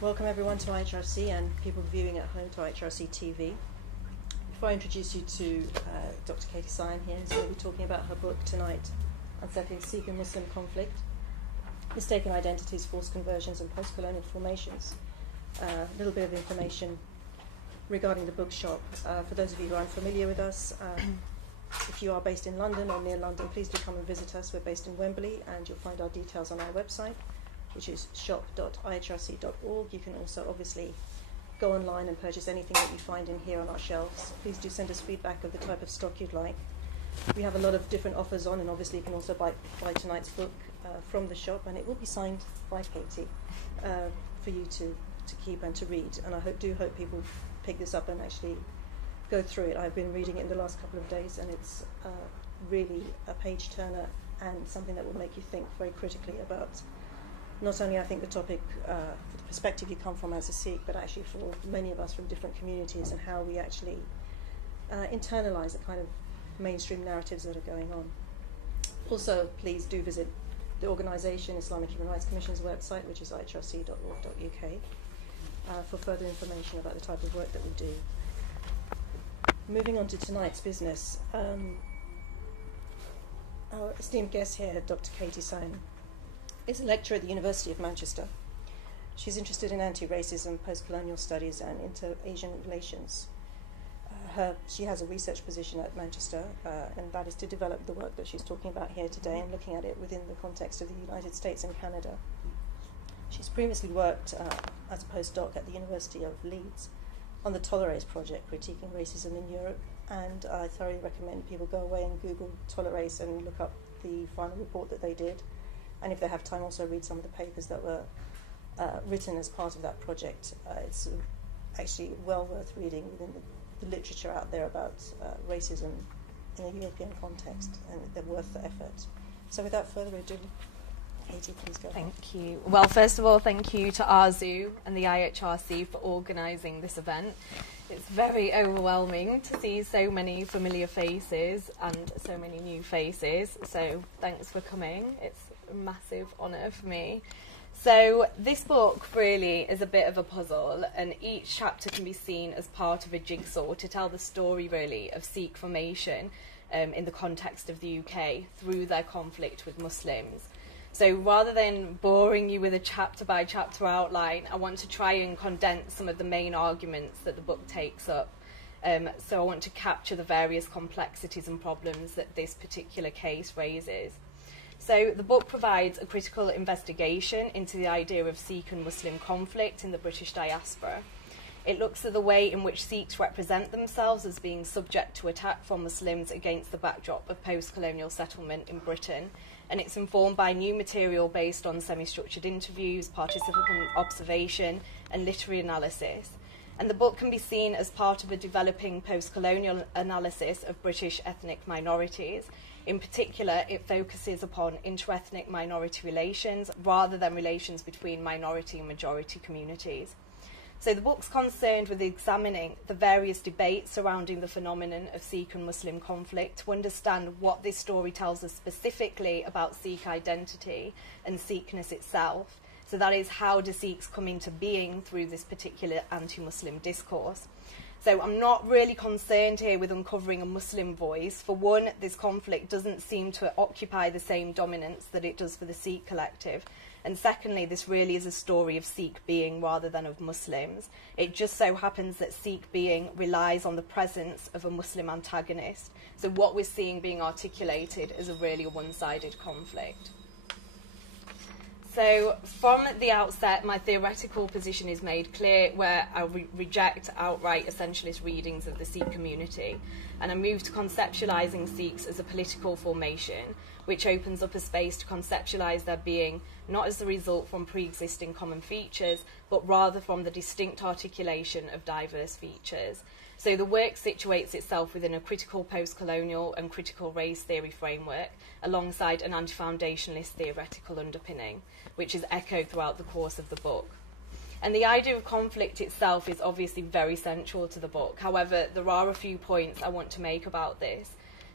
Welcome everyone to IHRC and people viewing at home to IHRC TV. Before I introduce you to Dr. Katy Sian here, who's going to be talking about her book tonight, Unsettling Sikh and Muslim Conflict, Mistaken Identities, Forced Conversions and Post-Colonial Formations. A little bit of information regarding the bookshop. For those of you who aren't familiar with us, if you are based in London or near London, please do come and visit us. We're based in Wembley, and you'll find our details on our website, which is shop.ihrc.org. You can also obviously go online and purchase anything that you find in here on our shelves. Please do send us feedback of the type of stock you'd like. We have a lot of different offers on, and obviously you can also buy tonight's book from the shop, and it will be signed by Katy for you to keep and to read. And I do hope people pick this up and actually go through it. I've been reading it in the last couple of days, and it's really a page turner and something that will make you think very critically about not only, I think, the topic, the perspective you come from as a Sikh, but actually for many of us from different communities, and how we actually internalise the kind of mainstream narratives that are going on. Also, please do visit the organisation, Islamic Human Rights Commission's website, which is ihrc.org.uk, for further information about the type of work that we do. Moving on to tonight's business, our esteemed guest here, Dr. Katy Sian, is a lecturer at the University of Manchester. She's interested in anti-racism, post-colonial studies and inter-Asian relations. She has a research position at Manchester, and that is to develop the work that she's talking about here today and looking at it within the context of the United States and Canada. She's previously worked as a postdoc at the University of Leeds on the Tolerase project, critiquing racism in Europe, and I thoroughly recommend people go away and Google Tolerase and look up the final report that they did. And if they have time, also read some of the papers that were written as part of that project. It's actually well worth reading within the literature out there about racism in a European context, and they're worth the effort. So without further ado, Katy, please go ahead. Thank you. Well, first of all, thank you to Arzu and the IHRC for organising this event. It's very overwhelming to see so many familiar faces and so many new faces, so thanks for coming. It's a massive honour for me. So this book really is a bit of a puzzle, and each chapter can be seen as part of a jigsaw to tell the story really of Sikh formation in the context of the UK through their conflict with Muslims. So rather than boring you with a chapter by chapter outline, I want to try and condense some of the main arguments that the book takes up. So I want to capture the various complexities and problems that this particular case raises. So the book provides a critical investigation into the idea of Sikh and Muslim conflict in the British diaspora. It looks at the way in which Sikhs represent themselves as being subject to attack from Muslims against the backdrop of post-colonial settlement in Britain, and it's informed by new material based on semi-structured interviews, participant observation and literary analysis. And the book can be seen as part of a developing post-colonial analysis of British ethnic minorities. In particular, it focuses upon inter-ethnic minority relations rather than relations between minority and majority communities. So the book's concerned with examining the various debates surrounding the phenomenon of Sikh and Muslim conflict to understand what this story tells us specifically about Sikh identity and Sikhness itself. So that is, how do Sikhs come into being through this particular anti-Muslim discourse? So I'm not really concerned here with uncovering a Muslim voice. For one, this conflict doesn't seem to occupy the same dominance that it does for the Sikh collective. And secondly, this really is a story of Sikh being rather than of Muslims. It just so happens that Sikh being relies on the presence of a Muslim antagonist. So what we're seeing being articulated is a really one-sided conflict. So from the outset, my theoretical position is made clear, where I reject outright essentialist readings of the Sikh community, and I move to conceptualising Sikhs as a political formation, which opens up a space to conceptualise their being not as the result from pre-existing common features, but rather from the distinct articulation of diverse features. So the work situates itself within a critical post-colonial and critical race theory framework, alongside an anti-foundationalist theoretical underpinning, which is echoed throughout the course of the book. And the idea of conflict itself is obviously very central to the book. However, there are a few points I want to make about this.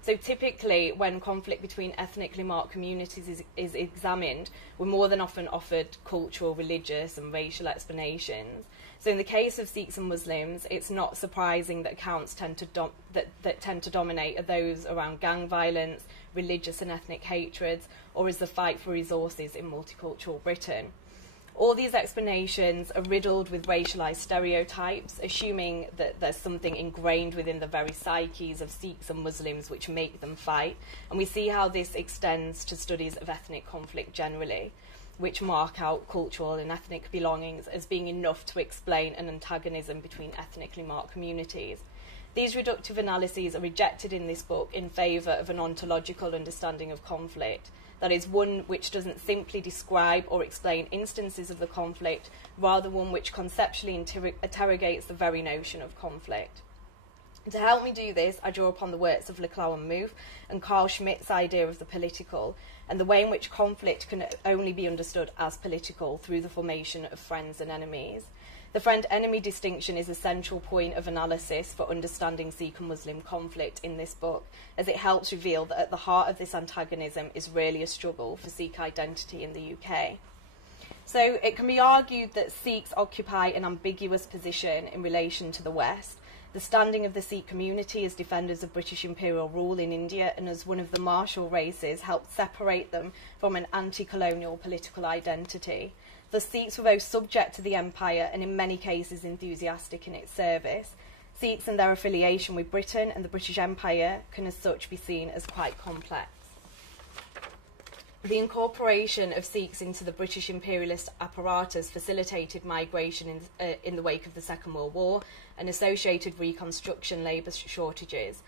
So typically, when conflict between ethnically marked communities is examined, we're more than often offered cultural, religious and racial explanations. So in the case of Sikhs and Muslims, it's not surprising that accounts tend to dominate are those around gang violence, religious and ethnic hatreds, or as the fight for resources in multicultural Britain. All these explanations are riddled with racialised stereotypes, assuming that there's something ingrained within the very psyches of Sikhs and Muslims which make them fight, and we see how this extends to studies of ethnic conflict generally, which mark out cultural and ethnic belongings as being enough to explain an antagonism between ethnically marked communities. These reductive analyses are rejected in this book in favour of an ontological understanding of conflict, that is, one which doesn't simply describe or explain instances of the conflict, rather one which conceptually interrogates the very notion of conflict. To help me do this, I draw upon the works of Laclau and Mouffe and Carl Schmitt's idea of the political, and the way in which conflict can only be understood as political through the formation of friends and enemies. The friend-enemy distinction is a central point of analysis for understanding Sikh and Muslim conflict in this book, as it helps reveal that at the heart of this antagonism is really a struggle for Sikh identity in the UK. So it can be argued that Sikhs occupy an ambiguous position in relation to the West, the standing of the Sikh community as defenders of British imperial rule in India and as one of the martial races helped separate them from an anti-colonial political identity. The Sikhs were both subject to the empire and in many cases enthusiastic in its service. Sikhs and their affiliation with Britain and the British Empire can as such be seen as quite complex. The incorporation of Sikhs into the British imperialist apparatus facilitated migration in the wake of the Second World War and associated reconstruction labour shortages.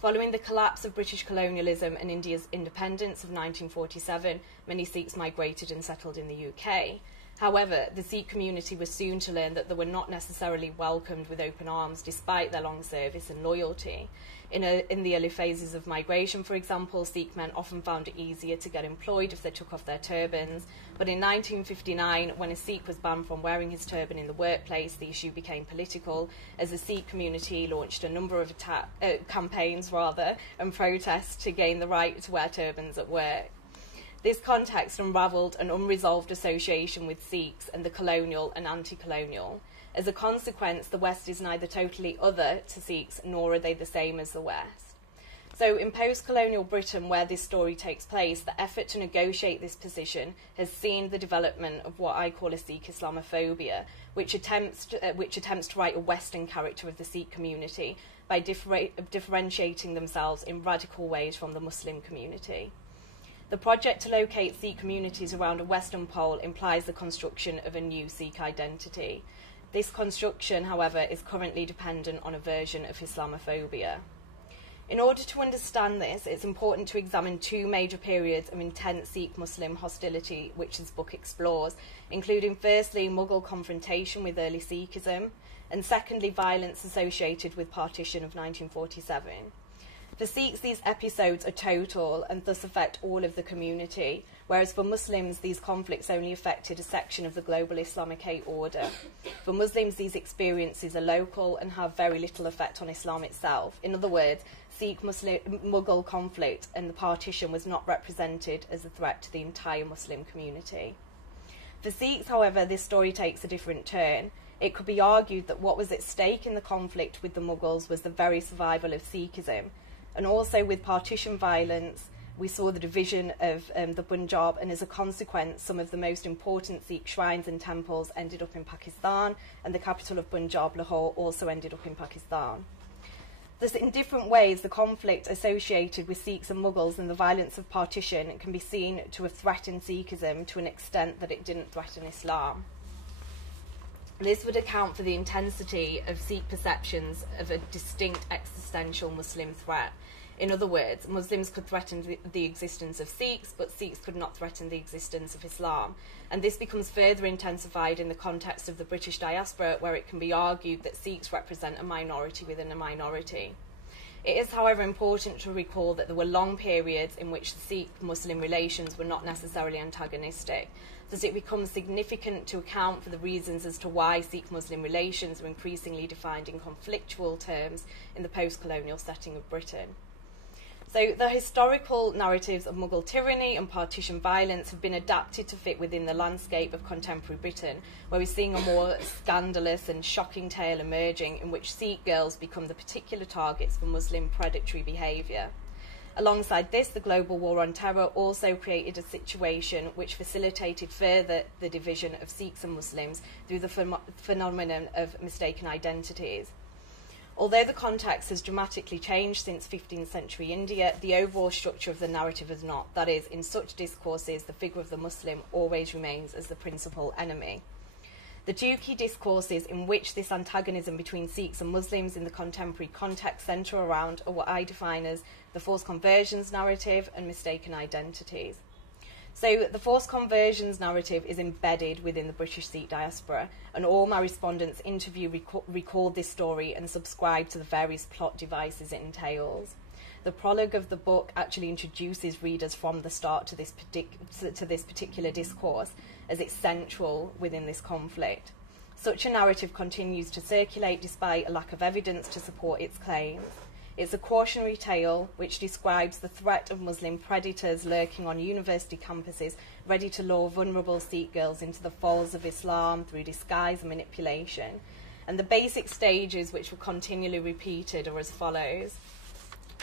Following the collapse of British colonialism and India's independence of 1947, many Sikhs migrated and settled in the UK. However, the Sikh community was soon to learn that they were not necessarily welcomed with open arms despite their long service and loyalty. In the early phases of migration, for example, Sikh men often found it easier to get employed if they took off their turbans. But in 1959, when a Sikh was banned from wearing his turban in the workplace, the issue became political, as the Sikh community launched a number of campaigns and protests to gain the right to wear turbans at work. This context unravelled an unresolved association with Sikhs and the colonial and anti-colonial. As a consequence, the West is neither totally other to Sikhs, nor are they the same as the West. So in post-colonial Britain, where this story takes place, the effort to negotiate this position has seen the development of what I call a Sikh Islamophobia, which attempts to write a Western character of the Sikh community by differentiating themselves in radical ways from the Muslim community. The project to locate Sikh communities around a Western pole implies the construction of a new Sikh identity. This construction, however, is currently dependent on a version of Islamophobia. In order to understand this, it's important to examine two major periods of intense Sikh-Muslim hostility which this book explores, including firstly Mughal confrontation with early Sikhism, and secondly violence associated with partition of 1947. For Sikhs, these episodes are total and thus affect all of the community, whereas for Muslims, these conflicts only affected a section of the global Islamic order. For Muslims, these experiences are local and have very little effect on Islam itself. In other words, Sikh-Mughal conflict and the partition was not represented as a threat to the entire Muslim community. For Sikhs, however, this story takes a different turn. It could be argued that what was at stake in the conflict with the Mughals was the very survival of Sikhism. And also with partition violence, we saw the division of the Punjab, and as a consequence, some of the most important Sikh shrines and temples ended up in Pakistan, and the capital of Punjab, Lahore, also ended up in Pakistan. Thus, in different ways, the conflict associated with Sikhs and Mughals and the violence of partition can be seen to have threatened Sikhism to an extent that it didn't threaten Islam. This would account for the intensity of Sikh perceptions of a distinct existential Muslim threat. In other words, Muslims could threaten the existence of Sikhs, but Sikhs could not threaten the existence of Islam. And this becomes further intensified in the context of the British diaspora, where it can be argued that Sikhs represent a minority within a minority. It is, however, important to recall that there were long periods in which the Sikh-Muslim relations were not necessarily antagonistic. Thus, it becomes significant to account for the reasons as to why Sikh-Muslim relations were increasingly defined in conflictual terms in the post-colonial setting of Britain. So the historical narratives of Mughal tyranny and partition violence have been adapted to fit within the landscape of contemporary Britain, where we're seeing a more scandalous and shocking tale emerging in which Sikh girls become the particular targets for Muslim predatory behaviour. Alongside this, the global war on terror also created a situation which facilitated further the division of Sikhs and Muslims through the phenomenon of mistaken identities. Although the context has dramatically changed since 15th century India, the overall structure of the narrative has not. That is, in such discourses, the figure of the Muslim always remains as the principal enemy. The two key discourses in which this antagonism between Sikhs and Muslims in the contemporary context centre around are what I define as the forced conversions narrative and mistaken identities. So the forced conversions narrative is embedded within the British Sikh diaspora, and all my respondents interview record this story and subscribe to the various plot devices it entails. The prologue of the book actually introduces readers from the start to this particular discourse, as it's central within this conflict. Such a narrative continues to circulate despite a lack of evidence to support its claims. It's a cautionary tale which describes the threat of Muslim predators lurking on university campuses, ready to lure vulnerable Sikh girls into the folds of Islam through disguise and manipulation. And the basic stages which were continually repeated are as follows.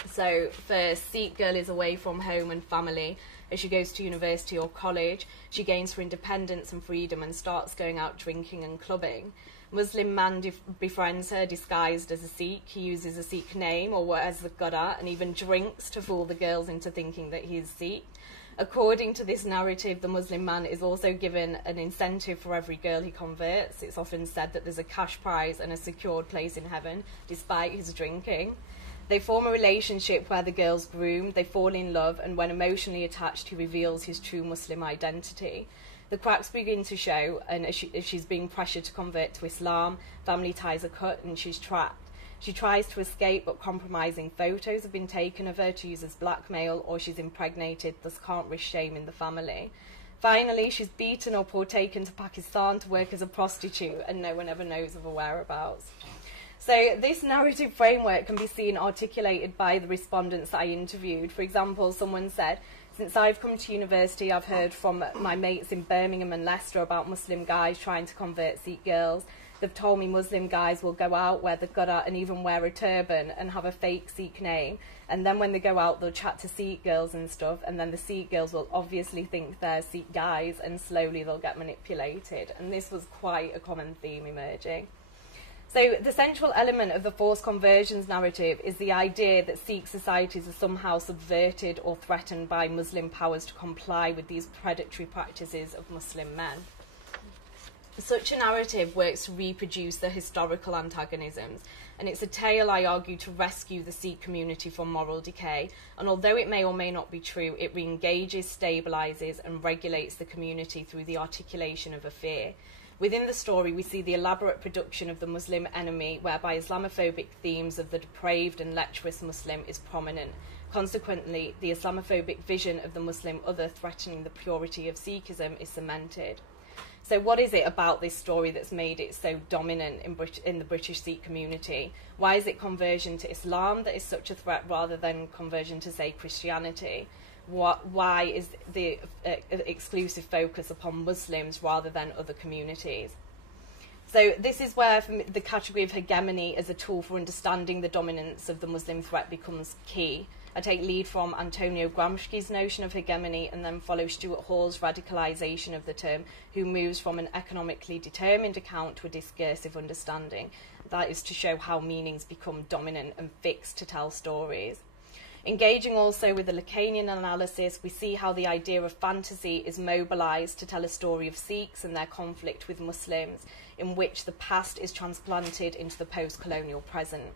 So first, Sikh girl is away from home and family. As she goes to university or college, she gains her independence and freedom and starts going out drinking and clubbing. Muslim man befriends her disguised as a Sikh. He uses a Sikh name or wears the ghada and even drinks to fool the girls into thinking that he is Sikh. According to this narrative, the Muslim man is also given an incentive for every girl he converts. It's often said that there's a cash prize and a secured place in heaven, despite his drinking. They form a relationship where the girls groom, they fall in love, and when emotionally attached, he reveals his true Muslim identity. The cracks begin to show, and as she's being pressured to convert to Islam, family ties are cut and she's trapped. She tries to escape, but compromising photos have been taken of her to use as blackmail, or she's impregnated, thus can't risk shame in the family. Finally, she's beaten up or taken to Pakistan to work as a prostitute, and no one ever knows of her whereabouts. So this narrative framework can be seen articulated by the respondents that I interviewed. For example, someone said, "Since I've come to university, I've heard from my mates in Birmingham and Leicester about Muslim guys trying to convert Sikh girls. They've told me Muslim guys will go out, wear the ghada and even wear a turban and have a fake Sikh name. And then when they go out, they'll chat to Sikh girls and stuff. And then the Sikh girls will obviously think they're Sikh guys and slowly they'll get manipulated." And this was quite a common theme emerging. So the central element of the forced conversions narrative is the idea that Sikh societies are somehow subverted or threatened by Muslim powers to comply with these predatory practices of Muslim men. Such a narrative works to reproduce the historical antagonisms, and it's a tale, I argue, to rescue the Sikh community from moral decay, and although it may or may not be true, it re-engages, stabilises and regulates the community through the articulation of a fear. Within the story, we see the elaborate production of the Muslim enemy, whereby Islamophobic themes of the depraved and lecherous Muslim is prominent. Consequently, the Islamophobic vision of the Muslim other threatening the purity of Sikhism is cemented. So what is it about this story that's made it so dominant in the British Sikh community? Why is it conversion to Islam that is such a threat rather than conversion to, say, Christianity? Why is the exclusive focus upon Muslims rather than other communities? So this is where the category of hegemony as a tool for understanding the dominance of the Muslim threat becomes key. I take lead from Antonio Gramsci's notion of hegemony and then follow Stuart Hall's radicalisation of the term, who moves from an economically determined account to a discursive understanding. That is to show how meanings become dominant and fixed to tell stories. Engaging also with the Lacanian analysis, we see how the idea of fantasy is mobilised to tell a story of Sikhs and their conflict with Muslims, in which the past is transplanted into the post-colonial present.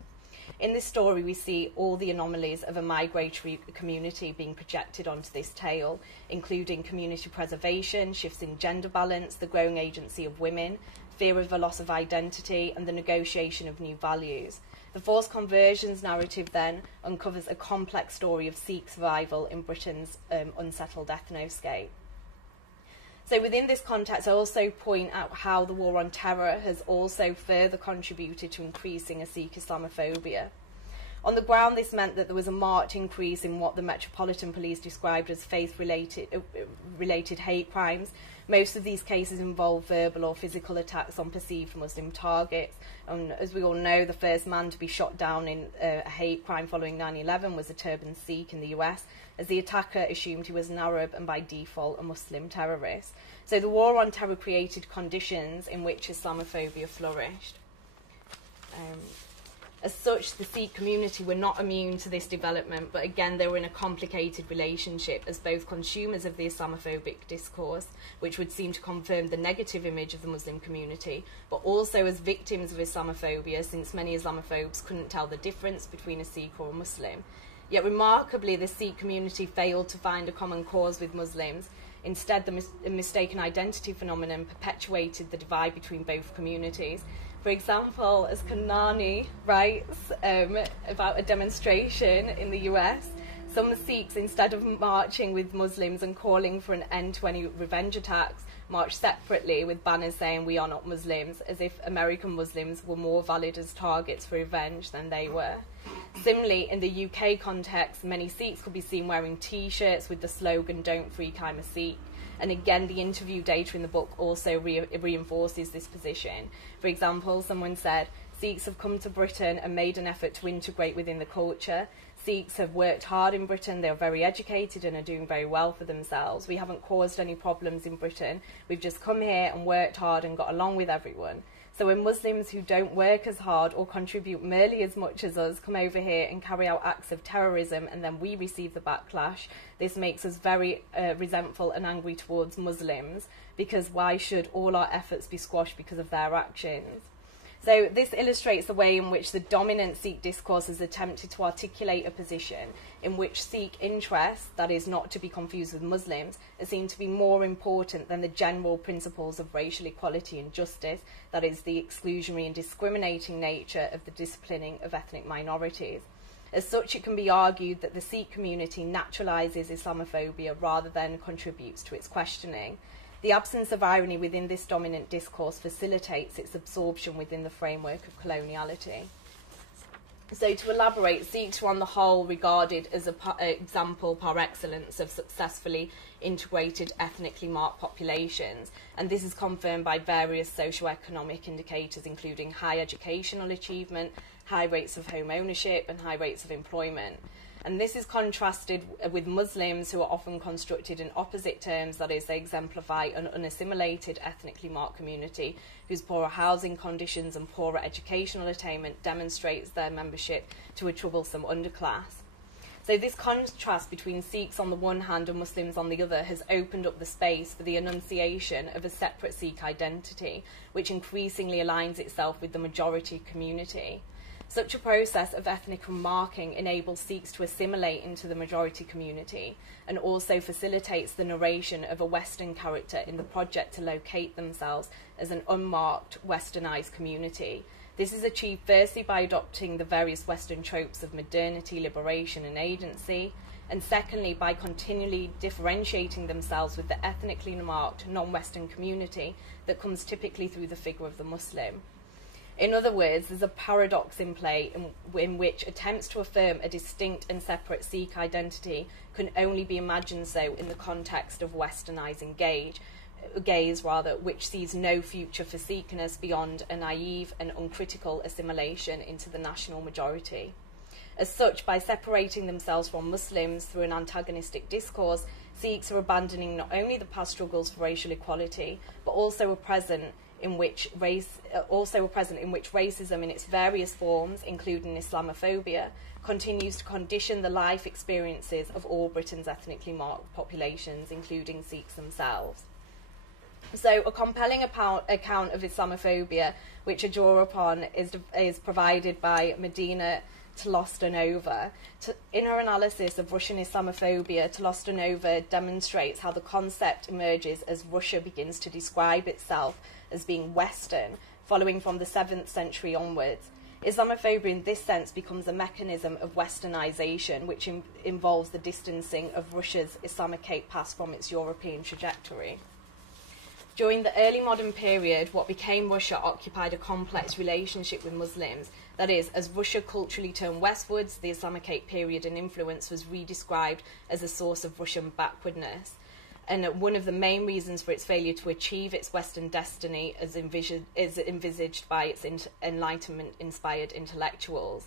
In this story, we see all the anomalies of a migratory community being projected onto this tale, including community preservation, shifts in gender balance, the growing agency of women, fear of the loss of identity, and the negotiation of new values. The forced conversions narrative then uncovers a complex story of Sikh survival in Britain's unsettled ethnoscape. So within this context, I also point out how the war on terror has also further contributed to increasing a Sikh Islamophobia. On the ground, this meant that there was a marked increase in what the Metropolitan Police described as faith-related hate crimes. Most of these cases involve verbal or physical attacks on perceived Muslim targets. And as we all know, the first man to be shot down in a hate crime following 9/11 was a turban Sikh in the US, as the attacker assumed he was an Arab and by default a Muslim terrorist. So the war on terror created conditions in which Islamophobia flourished. As such, the Sikh community were not immune to this development, but again, they were in a complicated relationship as both consumers of the Islamophobic discourse, which would seem to confirm the negative image of the Muslim community, but also as victims of Islamophobia, since many Islamophobes couldn't tell the difference between a Sikh or a Muslim. Yet remarkably, the Sikh community failed to find a common cause with Muslims. Instead, the mistaken identity phenomenon perpetuated the divide between both communities. For example, as Kanani writes about a demonstration in the US, some Sikhs, instead of marching with Muslims and calling for an end to any revenge attacks, marched separately with banners saying "We are not Muslims," as if American Muslims were more valid as targets for revenge than they were. Similarly, in the UK context, many Sikhs could be seen wearing T-shirts with the slogan "Don't freak, I'm a Sikh." And again, the interview data in the book also reinforces this position. For example, someone said, Sikhs have come to Britain and made an effort to integrate within the culture. Sikhs have worked hard in Britain, they are very educated and are doing very well for themselves. We haven't caused any problems in Britain. We've just come here and worked hard and got along with everyone. So when Muslims who don't work as hard or contribute merely as much as us come over here and carry out acts of terrorism and then we receive the backlash, this makes us very resentful and angry towards Muslims, because why should all our efforts be squashed because of their actions? So this illustrates the way in which the dominant Sikh discourse has attempted to articulate a position in which Sikh interests, that is not to be confused with Muslims, are seen to be more important than the general principles of racial equality and justice, that is the exclusionary and discriminating nature of the disciplining of ethnic minorities. As such, it can be argued that the Sikh community naturalises Islamophobia rather than contributes to its questioning. The absence of irony within this dominant discourse facilitates its absorption within the framework of coloniality. So to elaborate, Sikhs are on the whole regarded as an example par excellence of successfully integrated ethnically marked populations, and this is confirmed by various socio-economic indicators including high educational achievement, high rates of home ownership and high rates of employment. And this is contrasted with Muslims, who are often constructed in opposite terms, that is, they exemplify an unassimilated ethnically marked community whose poorer housing conditions and poorer educational attainment demonstrates their membership to a troublesome underclass. So this contrast between Sikhs on the one hand and Muslims on the other has opened up the space for the enunciation of a separate Sikh identity, which increasingly aligns itself with the majority community. Such a process of ethnic marking enables Sikhs to assimilate into the majority community and also facilitates the narration of a Western character in the project to locate themselves as an unmarked, westernised community. This is achieved firstly by adopting the various Western tropes of modernity, liberation and agency, and secondly by continually differentiating themselves with the ethnically marked, non-Western community that comes typically through the figure of the Muslim. In other words, there's a paradox in play in which attempts to affirm a distinct and separate Sikh identity can only be imagined so in the context of westernising gaze, which sees no future for Sikhness beyond a naive and uncritical assimilation into the national majority. As such, by separating themselves from Muslims through an antagonistic discourse, Sikhs are abandoning not only the past struggles for racial equality, but also a present in which racism in its various forms, including Islamophobia, continues to condition the life experiences of all Britain's ethnically marked populations, including Sikhs themselves. So a compelling account of Islamophobia, which I draw upon, is provided by Medina Tolostanova. In her analysis of Russian Islamophobia, Tolostanova demonstrates how the concept emerges as Russia begins to describe itself as being Western, following from the 7th century onwards. Islamophobia in this sense becomes a mechanism of westernization, which involves the distancing of Russia's Islamic past from its European trajectory. During the early modern period, what became Russia occupied a complex relationship with Muslims. That is, as Russia culturally turned westwards, the Islamicate period and influence was redescribed as a source of Russian backwardness. And one of the main reasons for its failure to achieve its Western destiny is envisaged by its Enlightenment-inspired intellectuals.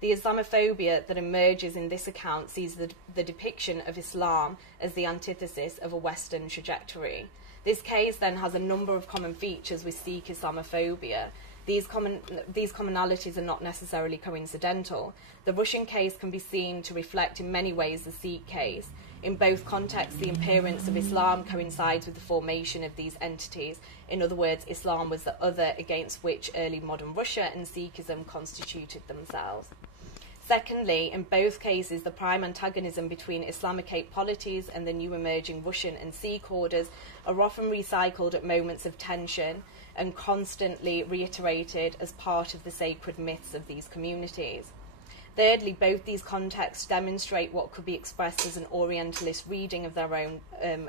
The Islamophobia that emerges in this account sees the depiction of Islam as the antithesis of a Western trajectory. This case then has a number of common features with Sikh Islamophobia. These commonalities are not necessarily coincidental. The Russian case can be seen to reflect in many ways the Sikh case. In both contexts, the appearance of Islam coincides with the formation of these entities. In other words, Islam was the other against which early modern Russia and Sikhism constituted themselves. Secondly, in both cases, the prime antagonism between Islamicate polities and the new emerging Russian and Sikh orders are often recycled at moments of tension and constantly reiterated as part of the sacred myths of these communities. Thirdly, both these contexts demonstrate what could be expressed as an Orientalist reading of their own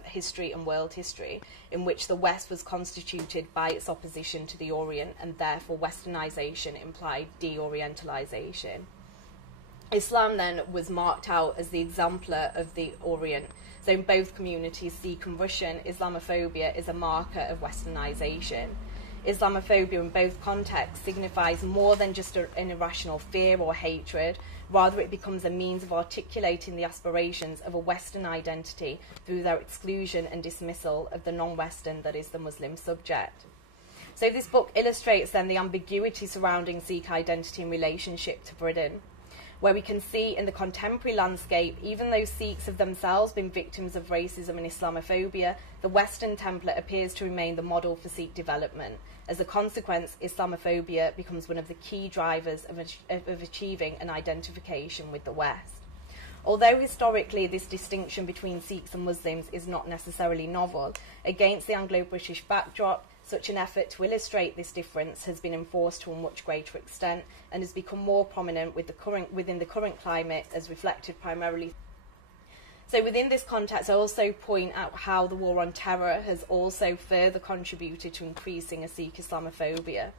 history and world history, in which the West was constituted by its opposition to the Orient, and therefore Westernization implied de-Orientalization. Islam then was marked out as the exemplar of the Orient. So in both communities, Sikh and Russian, Islamophobia is a marker of Westernization. Islamophobia in both contexts signifies more than just an irrational fear or hatred. Rather, it becomes a means of articulating the aspirations of a Western identity through their exclusion and dismissal of the non-Western, that is, the Muslim subject. So this book illustrates then the ambiguity surrounding Sikh identity in relationship to Britain, where we can see in the contemporary landscape, even though Sikhs have themselves been victims of racism and Islamophobia, the Western template appears to remain the model for Sikh development. As a consequence, Islamophobia becomes one of the key drivers of achieving an identification with the West. Although historically this distinction between Sikhs and Muslims is not necessarily novel, against the Anglo-British backdrop, such an effort to illustrate this difference has been enforced to a much greater extent and has become more prominent within the current climate, as reflected primarily. So within this context, I also point out how the war on terror has also further contributed to increasing a Sikh Islamophobia.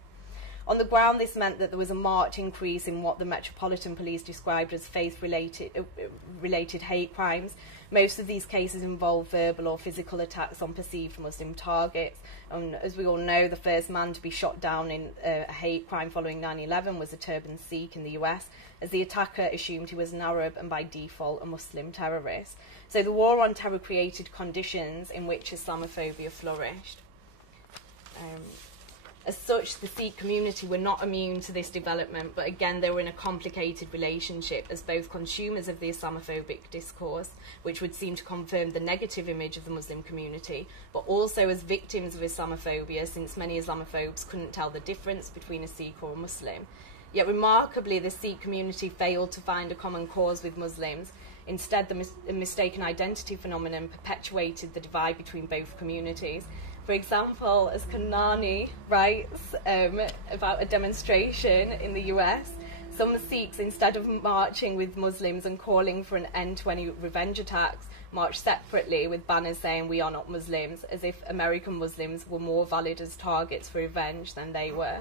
On the ground, this meant that there was a marked increase in what the Metropolitan Police described as faith-related hate crimes. Most of these cases involve verbal or physical attacks on perceived Muslim targets. As we all know, the first man to be shot down in a hate crime following 9/11 was a turban Sikh in the US, as the attacker assumed he was an Arab and by default a Muslim terrorist. So the war on terror created conditions in which Islamophobia flourished. As such, the Sikh community were not immune to this development, but again they were in a complicated relationship as both consumers of the Islamophobic discourse, which would seem to confirm the negative image of the Muslim community, but also as victims of Islamophobia, since many Islamophobes couldn't tell the difference between a Sikh or a Muslim. Yet remarkably, the Sikh community failed to find a common cause with Muslims. Instead, the mistaken identity phenomenon perpetuated the divide between both communities. For example, as Kanani writes about a demonstration in the US, some Sikhs, instead of marching with Muslims and calling for an end to any revenge attacks, marched separately with banners saying "We are not Muslims," as if American Muslims were more valid as targets for revenge than they were.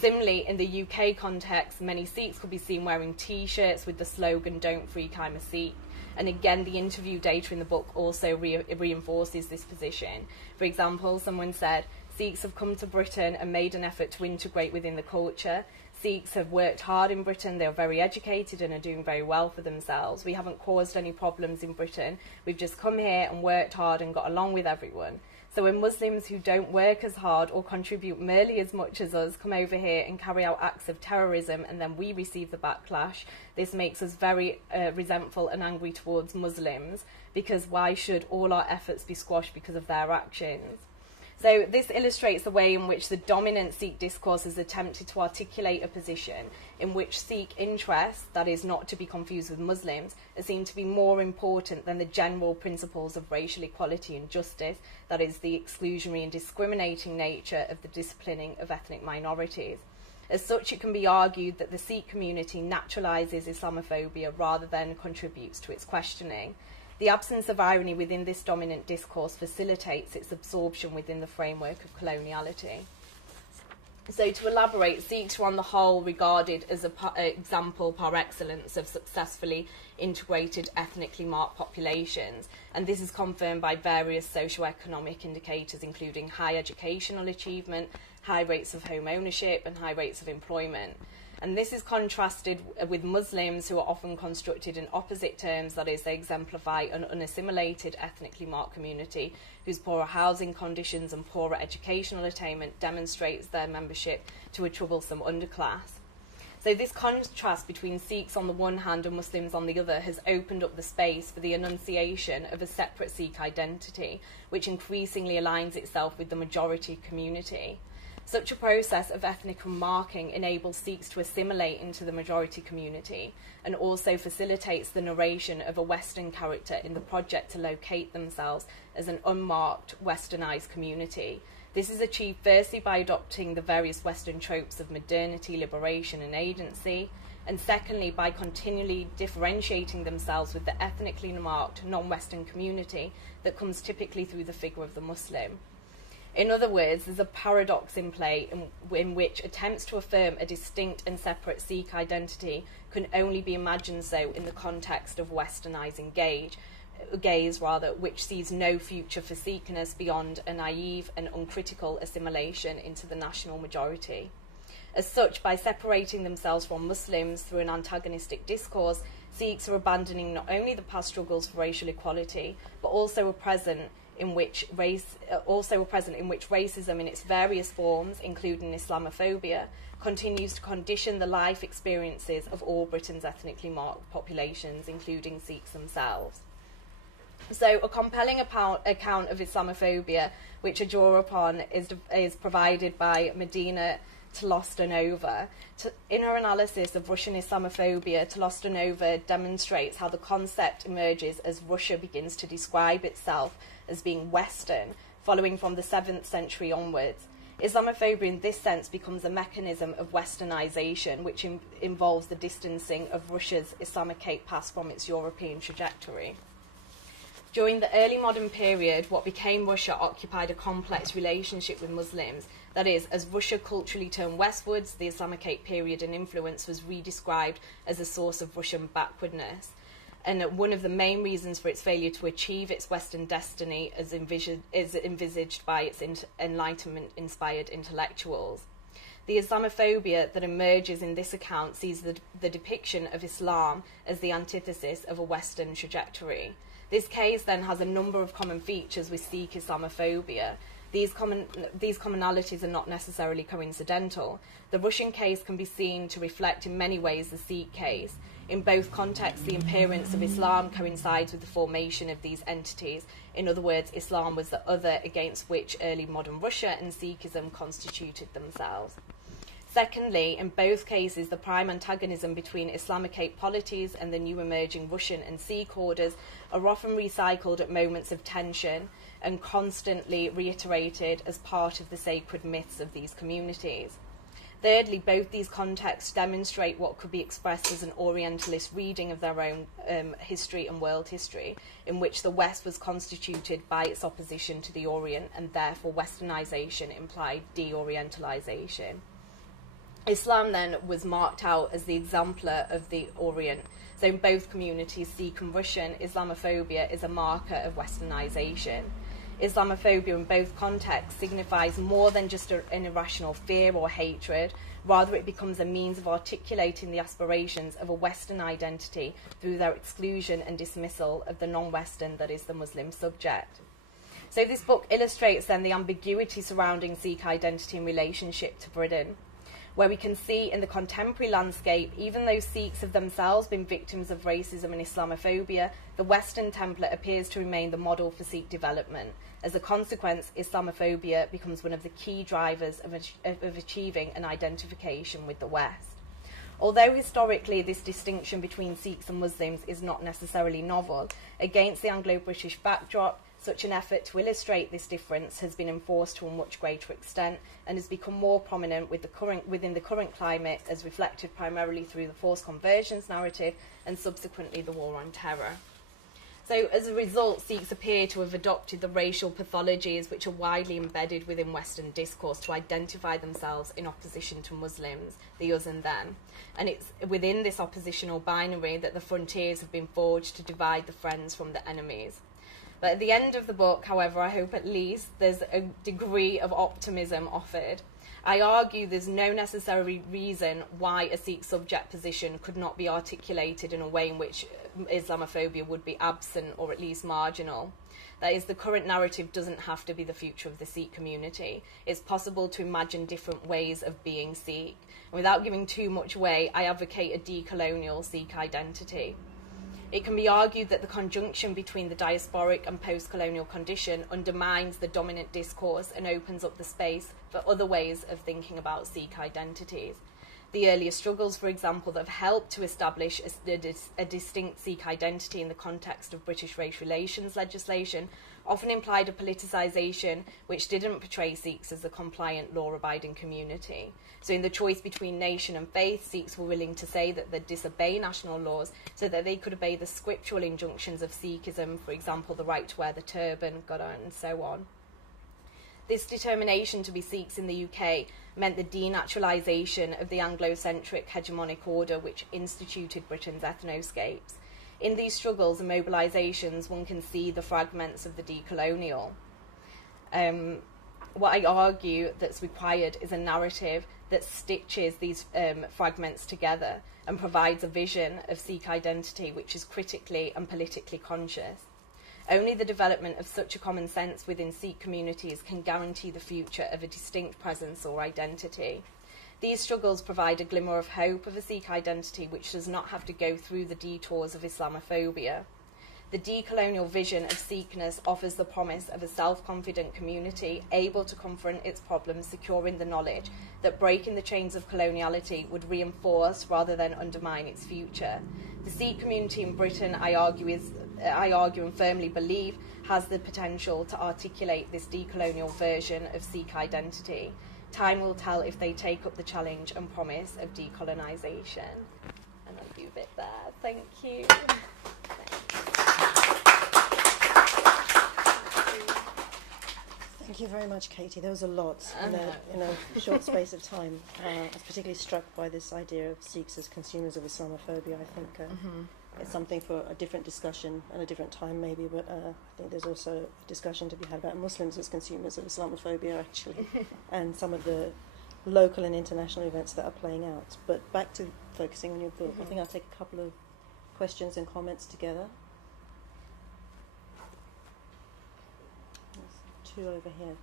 Similarly, in the UK context, many Sikhs could be seen wearing T-shirts with the slogan "Don't freak, I'm a Sikh." And again, the interview data in the book also reinforces this position. For example, someone said, Sikhs have come to Britain and made an effort to integrate within the culture. Sikhs have worked hard in Britain, they are very educated and are doing very well for themselves. We haven't caused any problems in Britain. We've just come here and worked hard and got along with everyone. So when Muslims who don't work as hard or contribute merely as much as us come over here and carry out acts of terrorism and then we receive the backlash, this makes us very resentful and angry towards Muslims, because why should all our efforts be squashed because of their actions? So this illustrates the way in which the dominant Sikh discourse has attempted to articulate a position in which Sikh interests, that is not to be confused with Muslims, are seen to be more important than the general principles of racial equality and justice, that is the exclusionary and discriminating nature of the disciplining of ethnic minorities. As such, it can be argued that the Sikh community naturalises Islamophobia rather than contributes to its questioning. The absence of irony within this dominant discourse facilitates its absorption within the framework of coloniality. So to elaborate, Sikhs were on the whole regarded as an example par excellence of successfully integrated ethnically marked populations, and this is confirmed by various socio-economic indicators including high educational achievement, high rates of home ownership and high rates of employment. And this is contrasted with Muslims, who are often constructed in opposite terms, that is, they exemplify an unassimilated ethnically marked community whose poorer housing conditions and poorer educational attainment demonstrates their membership to a troublesome underclass. So this contrast between Sikhs on the one hand and Muslims on the other has opened up the space for the enunciation of a separate Sikh identity, which increasingly aligns itself with the majority community. Such a process of ethnic marking enables Sikhs to assimilate into the majority community and also facilitates the narration of a Western character in the project to locate themselves as an unmarked, westernised community. This is achieved firstly by adopting the various Western tropes of modernity, liberation and agency, and secondly by continually differentiating themselves with the ethnically marked, non-Western community that comes typically through the figure of the Muslim. In other words, there's a paradox in play in which attempts to affirm a distinct and separate Sikh identity can only be imagined so in the context of westernising gaze, which sees no future for Sikhness beyond a naive and uncritical assimilation into the national majority. As such, by separating themselves from Muslims through an antagonistic discourse, Sikhs are abandoning not only the past struggles for racial equality, but also a present in which racism in its various forms, including Islamophobia, continues to condition the life experiences of all Britain's ethnically marked populations, including Sikhs themselves. So a compelling account of Islamophobia, which I draw upon, is provided by Medina Tolostanova. In her analysis of Russian Islamophobia, Tolostanova demonstrates how the concept emerges as Russia begins to describe itself as being Western, following from the 7th century onwards. Islamophobia in this sense becomes a mechanism of westernization, which involves the distancing of Russia's Islamicate past from its European trajectory. During the early modern period, what became Russia occupied a complex relationship with Muslims. That is, as Russia culturally turned westwards, the Islamicate period and influence was redescribed as a source of Russian backwardness. And one of the main reasons for its failure to achieve its Western destiny is envisaged by its Enlightenment-inspired intellectuals. The Islamophobia that emerges in this account sees the depiction of Islam as the antithesis of a Western trajectory. This case then has a number of common features with Sikh Islamophobia. These commonalities are not necessarily coincidental. The Russian case can be seen to reflect in many ways the Sikh case. In both contexts, the appearance of Islam coincides with the formation of these entities. In other words, Islam was the other against which early modern Russia and Sikhism constituted themselves. Secondly, in both cases, the prime antagonism between Islamicate polities and the new emerging Russian and Sikh orders are often recycled at moments of tension and constantly reiterated as part of the sacred myths of these communities. Thirdly, both these contexts demonstrate what could be expressed as an Orientalist reading of their own history and world history, in which the West was constituted by its opposition to the Orient, and therefore Westernization implied de-Orientalization. Islam then was marked out as the exemplar of the Orient. So in both communities, Sikh and Russian, Islamophobia is a marker of Westernization. Islamophobia in both contexts signifies more than just an irrational fear or hatred. Rather, it becomes a means of articulating the aspirations of a Western identity through their exclusion and dismissal of the non-Western, that is, the Muslim subject. So this book illustrates then the ambiguity surrounding Sikh identity in relationship to Britain, where we can see in the contemporary landscape, even though Sikhs have themselves been victims of racism and Islamophobia, the Western template appears to remain the model for Sikh development. As a consequence, Islamophobia becomes one of the key drivers of achieving an identification with the West. Although historically this distinction between Sikhs and Muslims is not necessarily novel, against the Anglo-British backdrop, such an effort to illustrate this difference has been enforced to a much greater extent and has become more prominent within the current climate, as reflected primarily through the forced conversions narrative and subsequently the war on terror. So as a result, Sikhs appear to have adopted the racial pathologies which are widely embedded within Western discourse to identify themselves in opposition to Muslims, the us and them. And it's within this oppositional binary that the frontiers have been forged to divide the friends from the enemies. But at the end of the book, however, I hope at least there's a degree of optimism offered. I argue there's no necessary reason why a Sikh subject position could not be articulated in a way in which Islamophobia would be absent or at least marginal. That is, the current narrative doesn't have to be the future of the Sikh community. It's possible to imagine different ways of being Sikh. And without giving too much away, I advocate a decolonial Sikh identity. It can be argued that the conjunction between the diasporic and post-colonial condition undermines the dominant discourse and opens up the space for other ways of thinking about Sikh identities. The earlier struggles, for example, that have helped to establish a distinct Sikh identity in the context of British race relations legislation often implied a politicisation which didn't portray Sikhs as a compliant, law-abiding community. So in the choice between nation and faith, Sikhs were willing to say that they'd disobey national laws so that they could obey the scriptural injunctions of Sikhism, for example, the right to wear the turban, and so on. This determination to be Sikhs in the UK meant the denaturalisation of the Anglo-centric hegemonic order which instituted Britain's ethnoscapes. In these struggles and mobilisations, one can see the fragments of the decolonial. What I argue that's required is a narrative that stitches these fragments together and provides a vision of Sikh identity which is critically and politically conscious. Only the development of such a common sense within Sikh communities can guarantee the future of a distinct presence or identity. These struggles provide a glimmer of hope of a Sikh identity which does not have to go through the detours of Islamophobia. The decolonial vision of Sikhness offers the promise of a self-confident community able to confront its problems, securing the knowledge that breaking the chains of coloniality would reinforce rather than undermine its future. The Sikh community in Britain, I argue and firmly believe, has the potential to articulate this decolonial version of Sikh identity. Time will tell if they take up the challenge and promise of decolonisation. And I'll leave it there. Thank you. Thank you very much, Katie. There was a lot in a short space of time. I was particularly struck by this idea of Sikhs as consumers of Islamophobia. I think it's something for a different discussion and a different time maybe, but I think there's also a discussion to be had about Muslims as consumers of Islamophobia, actually, and some of the local and international events that are playing out. But back to focusing on your book, I think I'll take a couple of questions and comments together. There's two over here.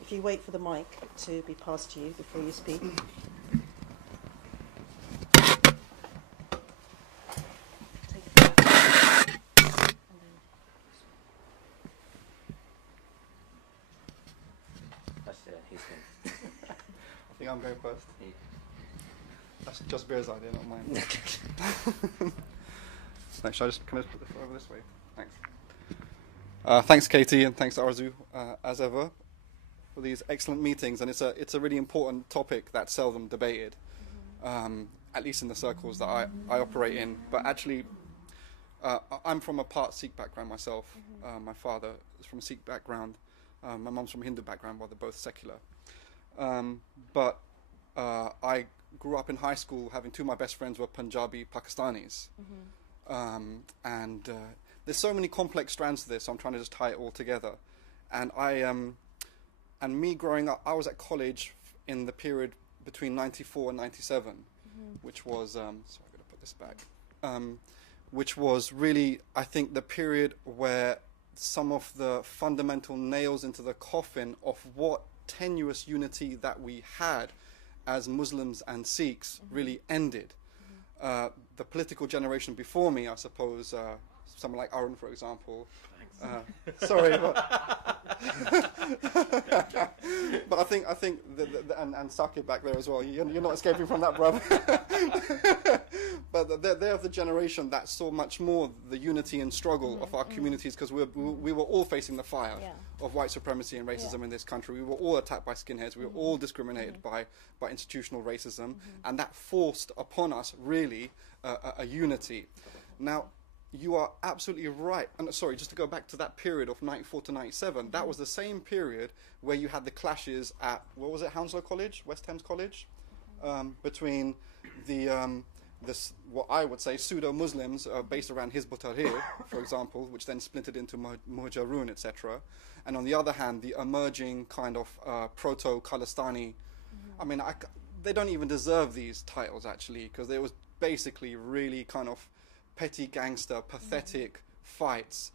If you wait for the mic to be passed to you before you speak. I think I'm going first. That's just Bear's idea, not mine. No, can I just put this over this way? Thanks. Thanks, Katie, and thanks, Arzu, as ever, for these excellent meetings. And it's a really important topic that's seldom debated, at least in the circles that I operate in. But actually, I'm from a part Sikh background myself. My father is from a Sikh background. My mum's from a Hindu background, while they're both secular. But I grew up in high school having two of my best friends were Punjabi Pakistanis. And there's so many complex strands to this, so I'm trying to just tie it all together. And and me growing up, I was at college in the period between 94 and 97, which was, sorry, I'm going to put this back, which was really, I think, the period where some of the fundamental nails into the coffin of what tenuous unity that we had as Muslims and Sikhs really ended. The political generation before me, I suppose, someone like Arun, for example. Sorry, but but I think and Saqib back there as well. You're not escaping from that, brother. But they're of the generation that saw much more the unity and struggle of our communities, because we were all facing the fire of white supremacy and racism in this country. We were all attacked by skinheads. We were all discriminated by institutional racism, and that forced upon us really a unity. Now, you are absolutely right. And sorry, just to go back to that period of 94 to 97, that was the same period where you had the clashes at, what was it, Hounslow College, West Thames College, between the what I would say pseudo-Muslims based around Hizb ut-Tahrir, for example, which then splintered into Muhajirun, etc. And on the other hand, the emerging kind of proto-Khalistani. I mean, they don't even deserve these titles, actually, because there was basically really kind of petty gangster, pathetic fights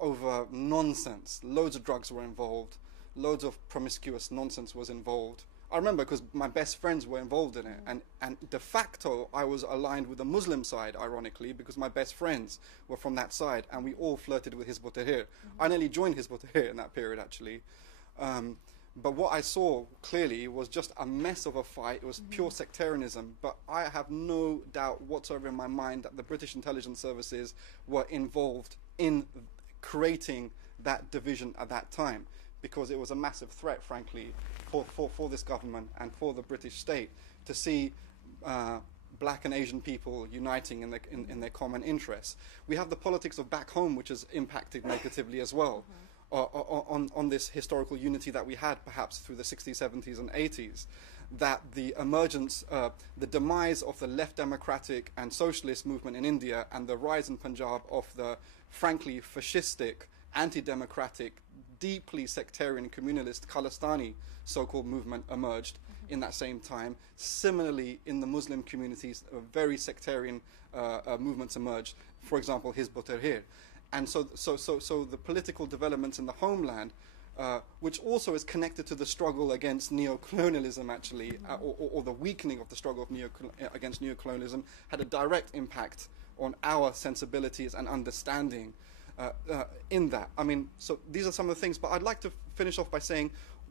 over nonsense. Loads of drugs were involved. Loads of promiscuous nonsense was involved. I remember because my best friends were involved in it, and de facto I was aligned with the Muslim side, ironically, because my best friends were from that side, and we all flirted with Hizb ut-Tahrir. I nearly joined Hizb ut-Tahrir in that period, actually. But what I saw clearly was just a mess of a fight. It was pure sectarianism. But I have no doubt whatsoever in my mind that the British intelligence services were involved in creating that division at that time, because it was a massive threat, frankly, for this government and for the British state to see black and Asian people uniting in their common interests. We have the politics of back home, which has impacted negatively as well. On this historical unity that we had perhaps through the 60s, 70s and 80s, that the emergence, the demise of the left democratic and socialist movement in India and the rise in Punjab of the frankly fascistic, anti-democratic, deeply sectarian, communalist, Khalistani so-called movement emerged in that same time. Similarly, in the Muslim communities, very sectarian movements emerged, for example, Hizb ut-Tahrir. And so the political developments in the homeland, which also is connected to the struggle against neo-colonialism, actually, or the weakening of the struggle of against neo-colonialism, had a direct impact on our sensibilities and understanding in that. I mean, so these are some of the things, but I'd like to finish off by saying,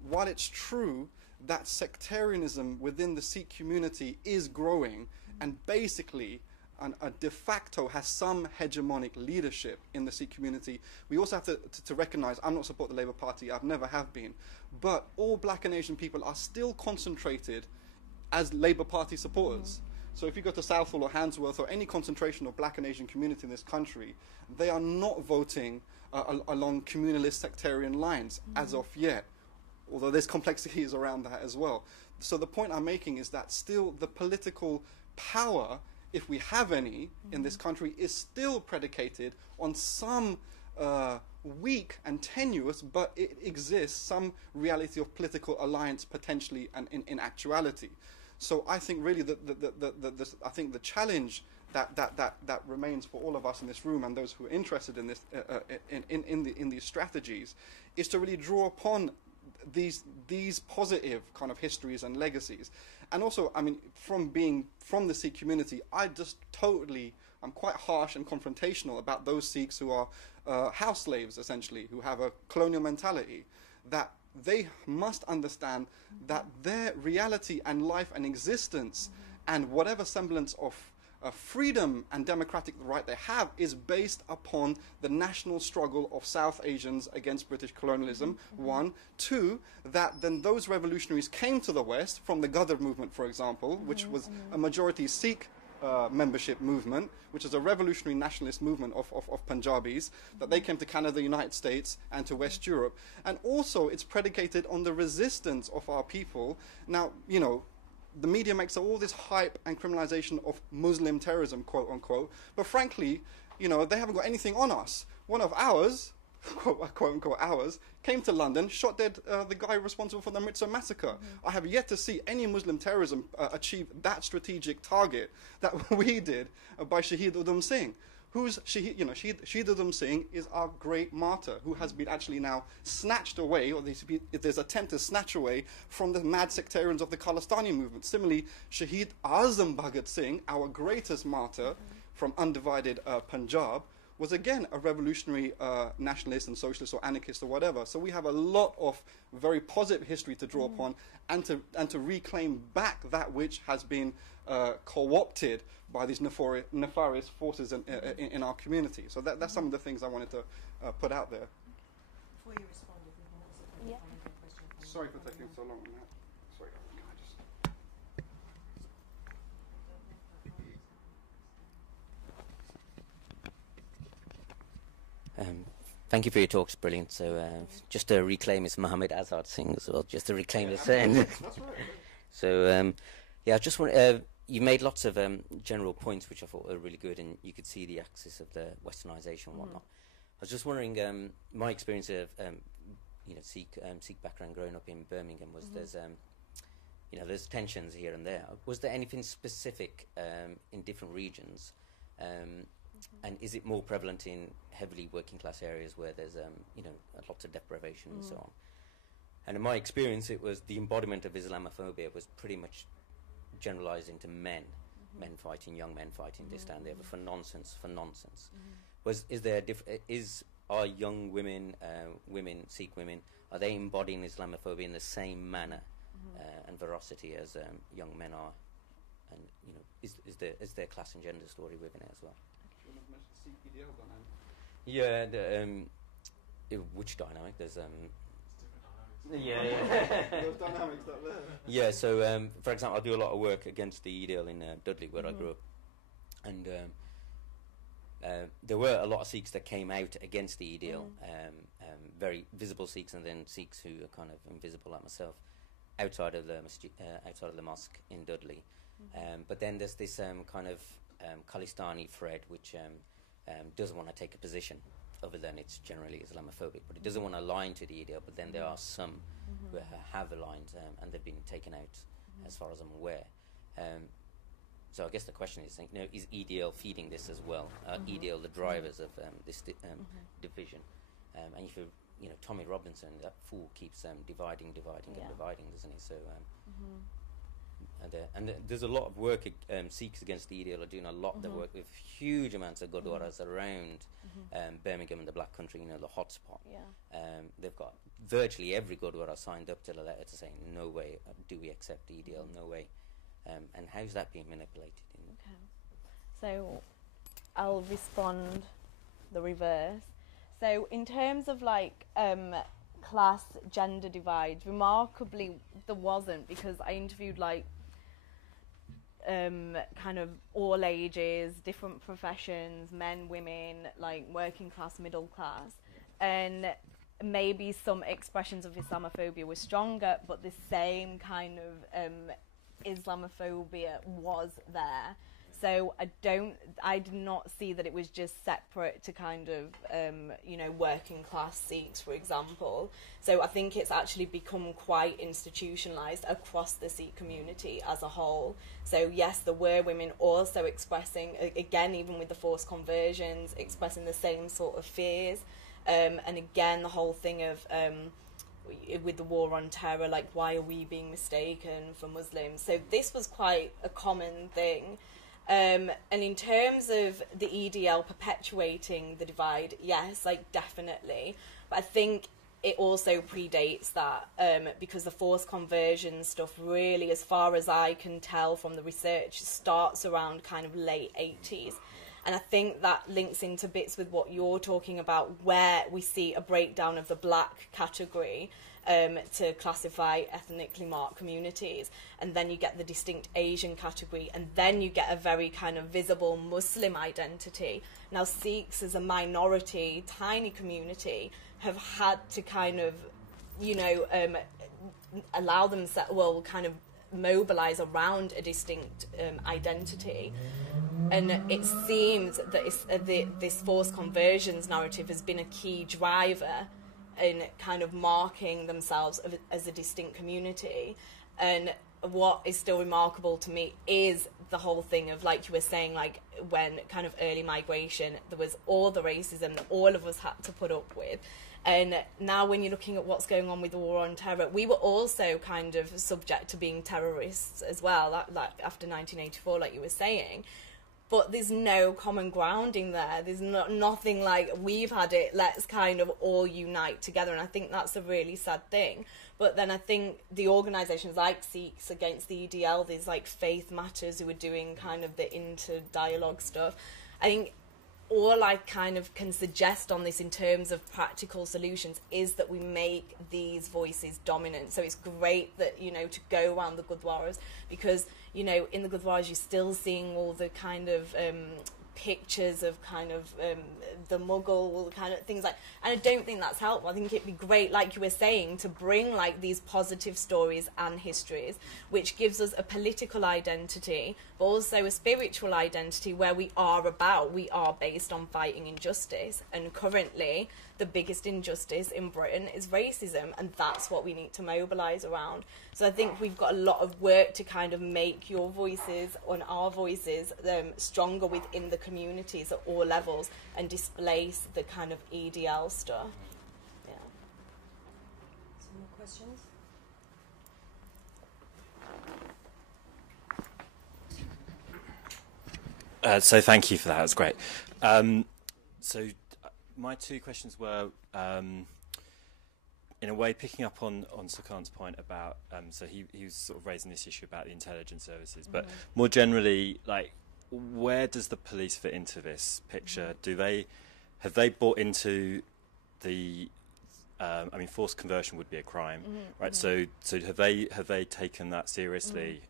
while it's true that sectarianism within the Sikh community is growing, and basically de facto has some hegemonic leadership in the Sikh community, we also have to recognize, I'm not support the Labour Party, I've never have been, but all black and Asian people are still concentrated as Labour Party supporters. So if you go to Southall or Handsworth or any concentration of black and Asian community in this country, they are not voting along communalist sectarian lines as of yet, although there's complexities around that as well. So the point I'm making is that still the political power, if we have any in this country, is still predicated on some weak and tenuous, but it exists, some reality of political alliance potentially and in actuality. So I think really I think the challenge that remains for all of us in this room and those who are interested in this in these strategies is to really draw upon these positive kind of histories and legacies. And also, I mean, from being from the Sikh community, I'm quite harsh and confrontational about those Sikhs who are house slaves, essentially, who have a colonial mentality, that they must understand that their reality and life and existence and whatever semblance of freedom and democratic right they have is based upon the national struggle of South Asians against British colonialism, one. Two, that then those revolutionaries came to the West from the Ghadar movement, for example, which was a majority Sikh membership movement, which is a revolutionary nationalist movement of Punjabis, that they came to Canada, the United States, and to West Europe. And also it's predicated on the resistance of our people. Now, you know, the media makes all this hype and criminalization of Muslim terrorism, quote unquote, but frankly, you know, they haven't got anything on us. One of ours, quote unquote ours, came to London, shot dead the guy responsible for the Amritsar massacre. I have yet to see any Muslim terrorism achieve that strategic target that we did by Shahid Udham Singh. Who's Shahid? You know, Shahid Udham Singh is our great martyr who has been actually now snatched away, or there's attempt to snatch away from the mad sectarians of the Khalistani movement. Similarly, Shahid Azam Bhagat Singh, our greatest martyr from undivided Punjab, was again a revolutionary nationalist and socialist or anarchist or whatever. So we have a lot of very positive history to draw upon and to reclaim back that which has been co-opted by these nefarious forces in our community. So that's some of the things I wanted to put out there. Before you respond, if we can also take a question. Sorry for taking so long on that. Sorry, can I just... Thank you for your talk, it's brilliant. So just to reclaim it's Mohammed Azad Singh as well, just to reclaim the saying. That's right. So yeah, I just want you made lots of general points which I thought were really good, and you could see the axis of the westernisation and whatnot. I was just wondering, my experience of Sikh background growing up in Birmingham was there's tensions here and there. Was there anything specific in different regions? And is it more prevalent in heavily working class areas where there's lots of deprivation and so on? And in my experience, it was the embodiment of Islamophobia was pretty much generalised into men, men fighting, young men fighting this down there for nonsense. Are young women, Sikh women, are they embodying Islamophobia in the same manner and veracity as young men are? And is there class and gender story within it as well? Do you want to mention Sikh EDL dynamic? Yeah, which dynamic? There's Yeah. Those dynamics up there. Yeah, so for example, I do a lot of work against the EDL in Dudley, where I grew up, and there were a lot of Sikhs that came out against the EDL, very visible Sikhs, and then Sikhs who are kind of invisible, like myself, outside of the mosque in Dudley. But then there's this kind of Khalistani thread which doesn't want to take a position other than it's generally Islamophobic, but it doesn't want to align to the EDL. But then there are some who have aligned and they've been taken out, as far as I'm aware. So I guess the question is, is EDL feeding this as well? EDL the drivers of this division? And if Tommy Robinson, that fool keeps dividing, and dividing, doesn't he? So and there's a lot of work. Sikhs against the EDL are doing a lot. They work with huge amounts of gurdwaras around Birmingham and the Black Country, the hotspot. They've got virtually every gurdwara signed up to the letter to say, no way do we accept EDL, no way. And how's that being manipulated? Okay. So I'll respond the reverse. So in terms of class gender divide, remarkably there wasn't, because I interviewed kind of all ages, different professions, men, women, working class, middle class, and maybe some expressions of Islamophobia were stronger, but the same kind of Islamophobia was there. So I did not see that it was just separate to kind of, working class Sikhs, for example. So I think it's actually become quite institutionalised across the Sikh community as a whole. So yes, there were women also expressing, again, even with the forced conversions, expressing the same sort of fears. And again, the whole thing of, with the war on terror, why are we being mistaken for Muslims? So this was quite a common thing. And in terms of the EDL perpetuating the divide, yes, definitely. But I think it also predates that, because the forced conversion stuff really, as far as I can tell from the research, starts around kind of late 80s. And I think that links into bits with what you're talking about, where we see a breakdown of the black category to classify ethnically marked communities. And then you get the distinct Asian category, and then you get a very kind of visible Muslim identity. Now, Sikhs as a minority, tiny community, have had to kind of, allow themselves, kind of mobilise around a distinct identity. And it seems that this forced conversions narrative has been a key driver in kind of marking themselves as a distinct community. And what is still remarkable to me is the whole thing of, like you were saying, when kind of early migration, there was all the racism that all of us had to put up with. And now when you're looking at what's going on with the war on terror, we were also kind of subject to being terrorists as well, after 1984, like you were saying. But there's no common grounding there. There's nothing like, we've had it, let's kind of all unite together. And I think that's a really sad thing. But then I think the organisations like Sikhs Against the EDL, there's Faith Matters who are doing kind of the inter-dialogue stuff. I think all I kind of can suggest on this in terms of practical solutions is that we make these voices dominant. So it's great that, to go around the gurdwaras, because, in the gurdwaras you're still seeing all the kind of pictures of kind of the Mughal kind of things like, and I don't think that's helpful. I think it'd be great, like you were saying, to bring like these positive stories and histories, which gives us a political identity, but also a spiritual identity where we are based on fighting injustice. And currently, the biggest injustice in Britain is racism, and that's what we need to mobilise around. So I think we've got a lot of work to kind of make your voices and our voices stronger within the communities at all levels and displace the kind of EDL stuff. Yeah. Some more questions? So thank you for that. That's great. So my two questions were, in a way, picking up on Sukan's point about, so he was sort of raising this issue about the intelligence services, but more generally, like, where does the police fit into this picture? Have they bought into the, I mean, forced conversion would be a crime, right? So have they taken that seriously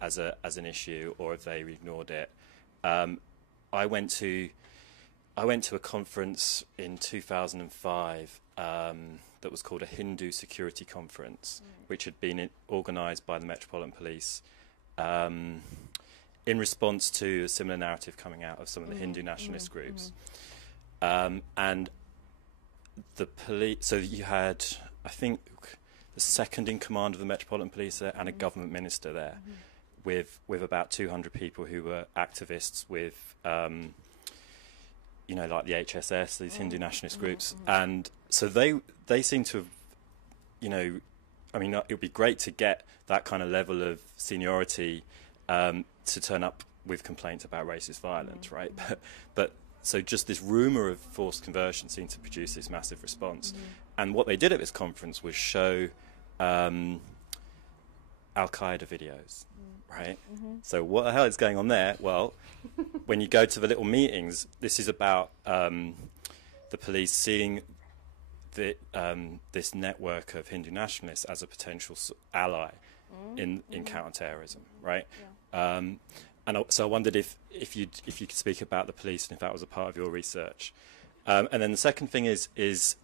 as an issue, or have they ignored it? I went to a conference in 2005 that was called a Hindu Security Conference, which had been organised by the Metropolitan Police in response to a similar narrative coming out of some of the Hindu nationalist groups. And the police, so you had, I think, the second in command of the Metropolitan Police there and a government minister there with about 200 people who were activists with, you know, like the HSS, these Hindu nationalist groups. And so they seem to have, you know, I mean, it would be great to get that kind of level of seniority to turn up with complaints about racist violence, right? But so just this rumour of forced conversion seemed to produce this massive response. And what they did at this conference was show Al-Qaeda videos, right? So what the hell is going on there? Well, when you go to the little meetings, this is about the police seeing this network of Hindu nationalists as a potential ally in counter-terrorism, right? And so I wondered if you could speak about the police and if that was a part of your research. And then the second thing is it's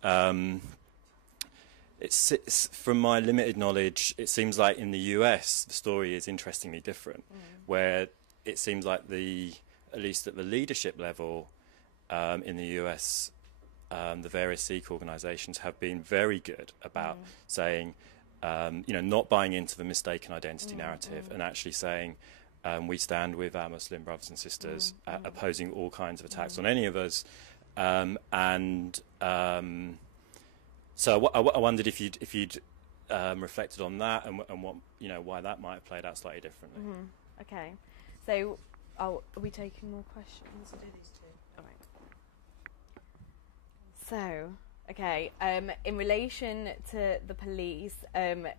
from my limited knowledge, it seems like in the US the story is interestingly different, where it seems like at least at the leadership level in the US, the various Sikh organisations have been very good about saying, you know, not buying into the mistaken identity narrative and actually saying, we stand with our Muslim brothers and sisters, opposing all kinds of attacks on any of us, so I wondered if you'd reflected on that and what, you know, why that might have played out slightly differently. Okay, so are we taking more questions? Do these two. All right. So, okay, in relation to the police, I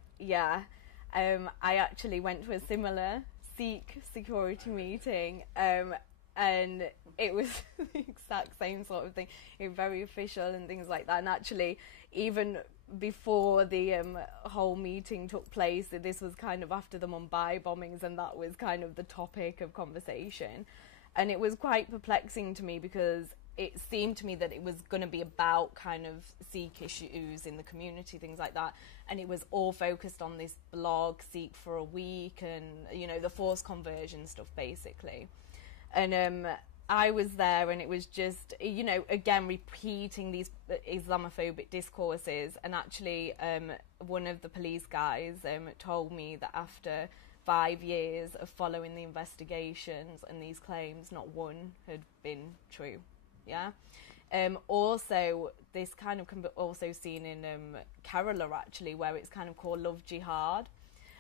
actually went to a similar Sikh security meeting, and it was the exact same sort of thing. It was very official and things like that. And actually, even before the whole meeting took place, this was kind of after the Mumbai bombings, and that was kind of the topic of conversation. And it was quite perplexing to me because it seemed to me that it was going to be about kind of Sikh issues in the community, things like that. And it was all focused on this blog, Sikh for a Week, and, you know, the forced conversion stuff, basically. And I was there, and it was just, you know, again, repeating these Islamophobic discourses. And actually, one of the police guys told me that after 5 years of following the investigations and these claims, not one had been true. Yeah. Also, this kind of can be also seen in Kerala, actually, where it's kind of called Love Jihad.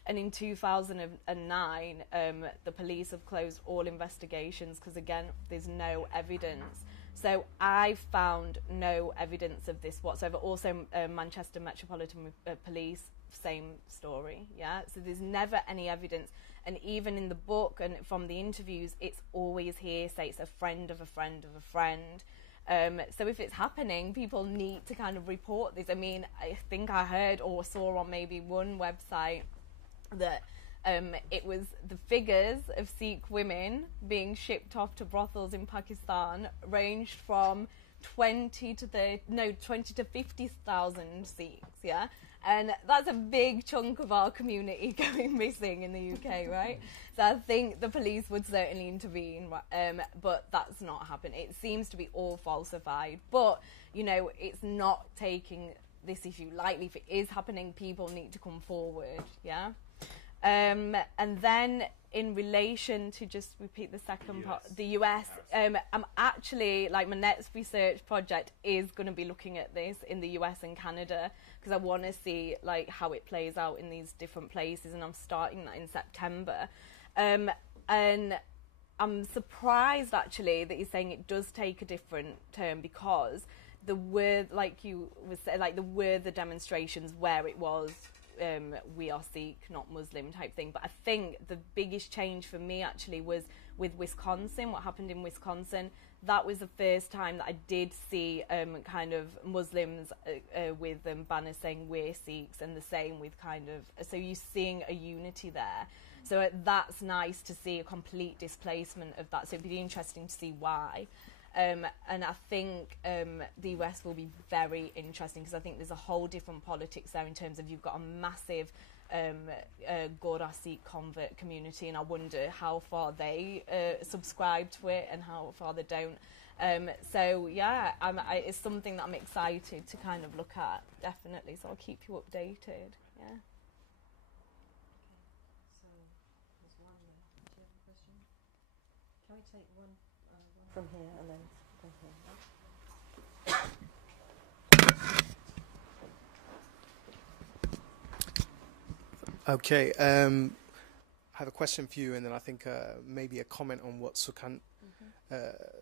And in 2009, the police have closed all investigations because, again, there's no evidence. So I found no evidence of this whatsoever. Also, Manchester Metropolitan Police, same story, yeah? So there's never any evidence. And even in the book and from the interviews, it's always hearsay. It's a friend of a friend of a friend. So if it's happening, people need to kind of report this. I mean, I think I heard or saw on maybe one website that it was the figures of Sikh women being shipped off to brothels in Pakistan ranged from 20 to 50,000 Sikhs, yeah? And that's a big chunk of our community going missing in the UK, right? So I think the police would certainly intervene, but that's not happening. It seems to be all falsified. But, you know, it's not taking this issue lightly. If it is happening, people need to come forward, yeah? And then in relation to, just repeat the second part, the US, I'm actually, like, my next research project is going to be looking at this in the US and Canada, because I want to see, like, how it plays out in these different places, and I'm starting that in September. And I'm surprised, actually, that you're saying it does take a different turn, because there were, like you was saying, like, there were the demonstrations where it was we are Sikh, not Muslim type thing. But I think the biggest change for me actually was with Wisconsin, what happened in Wisconsin. That was the first time that I did see kind of Muslims with banners saying we're Sikhs, and the same with kind of, so you're seeing a unity there. So that's nice to see a complete displacement of that. So it'd be interesting to see why. And I think the US will be very interesting, because I think there's a whole different politics there in terms of you've got a massive Gora Sikh convert community, and I wonder how far they subscribe to it and how far they don't. So yeah, it's something that I'm excited to kind of look at, definitely. So I'll keep you updated. Yeah. So there's one there. Do you have a question? Can we take one from here and then from here? Okay, I have a question for you, and then I think maybe a comment on what Sukhan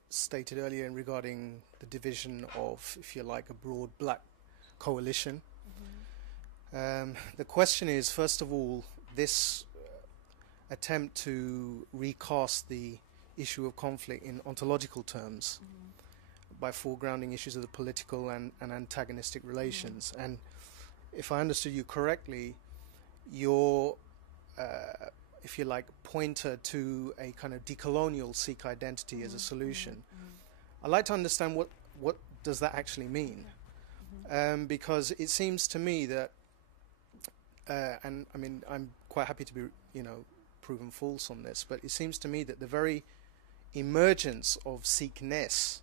stated earlier regarding the division of, if you like, a broad black coalition. The question is, first of all, this attempt to recast the issue of conflict in ontological terms by foregrounding issues of the political and antagonistic relations. And if I understood you correctly, your, if you like, pointer to a kind of decolonial Sikh identity as a solution. I'd like to understand what does that actually mean? Because it seems to me that, and I mean, I'm quite happy to be, you know, proven false on this, but it seems to me that the very emergence of Sikhness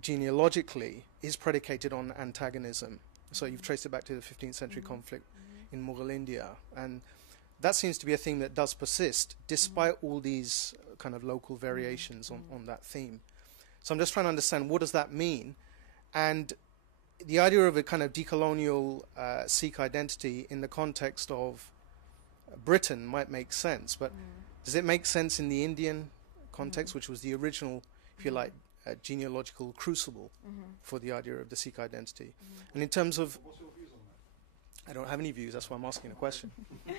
genealogically is predicated on antagonism. So you've traced it back to the 15th century conflict in Mughal India, and that seems to be a thing that does persist despite all these kind of local variations on that theme. So I'm just trying to understand, what does that mean? And the idea of a kind of decolonial Sikh identity in the context of Britain might make sense, but does it make sense in the Indian context, which was the original, if you like, genealogical crucible for the idea of the Sikh identity? And in terms of... What's your views on that? I don't have any views, that's why I'm asking a question. I'm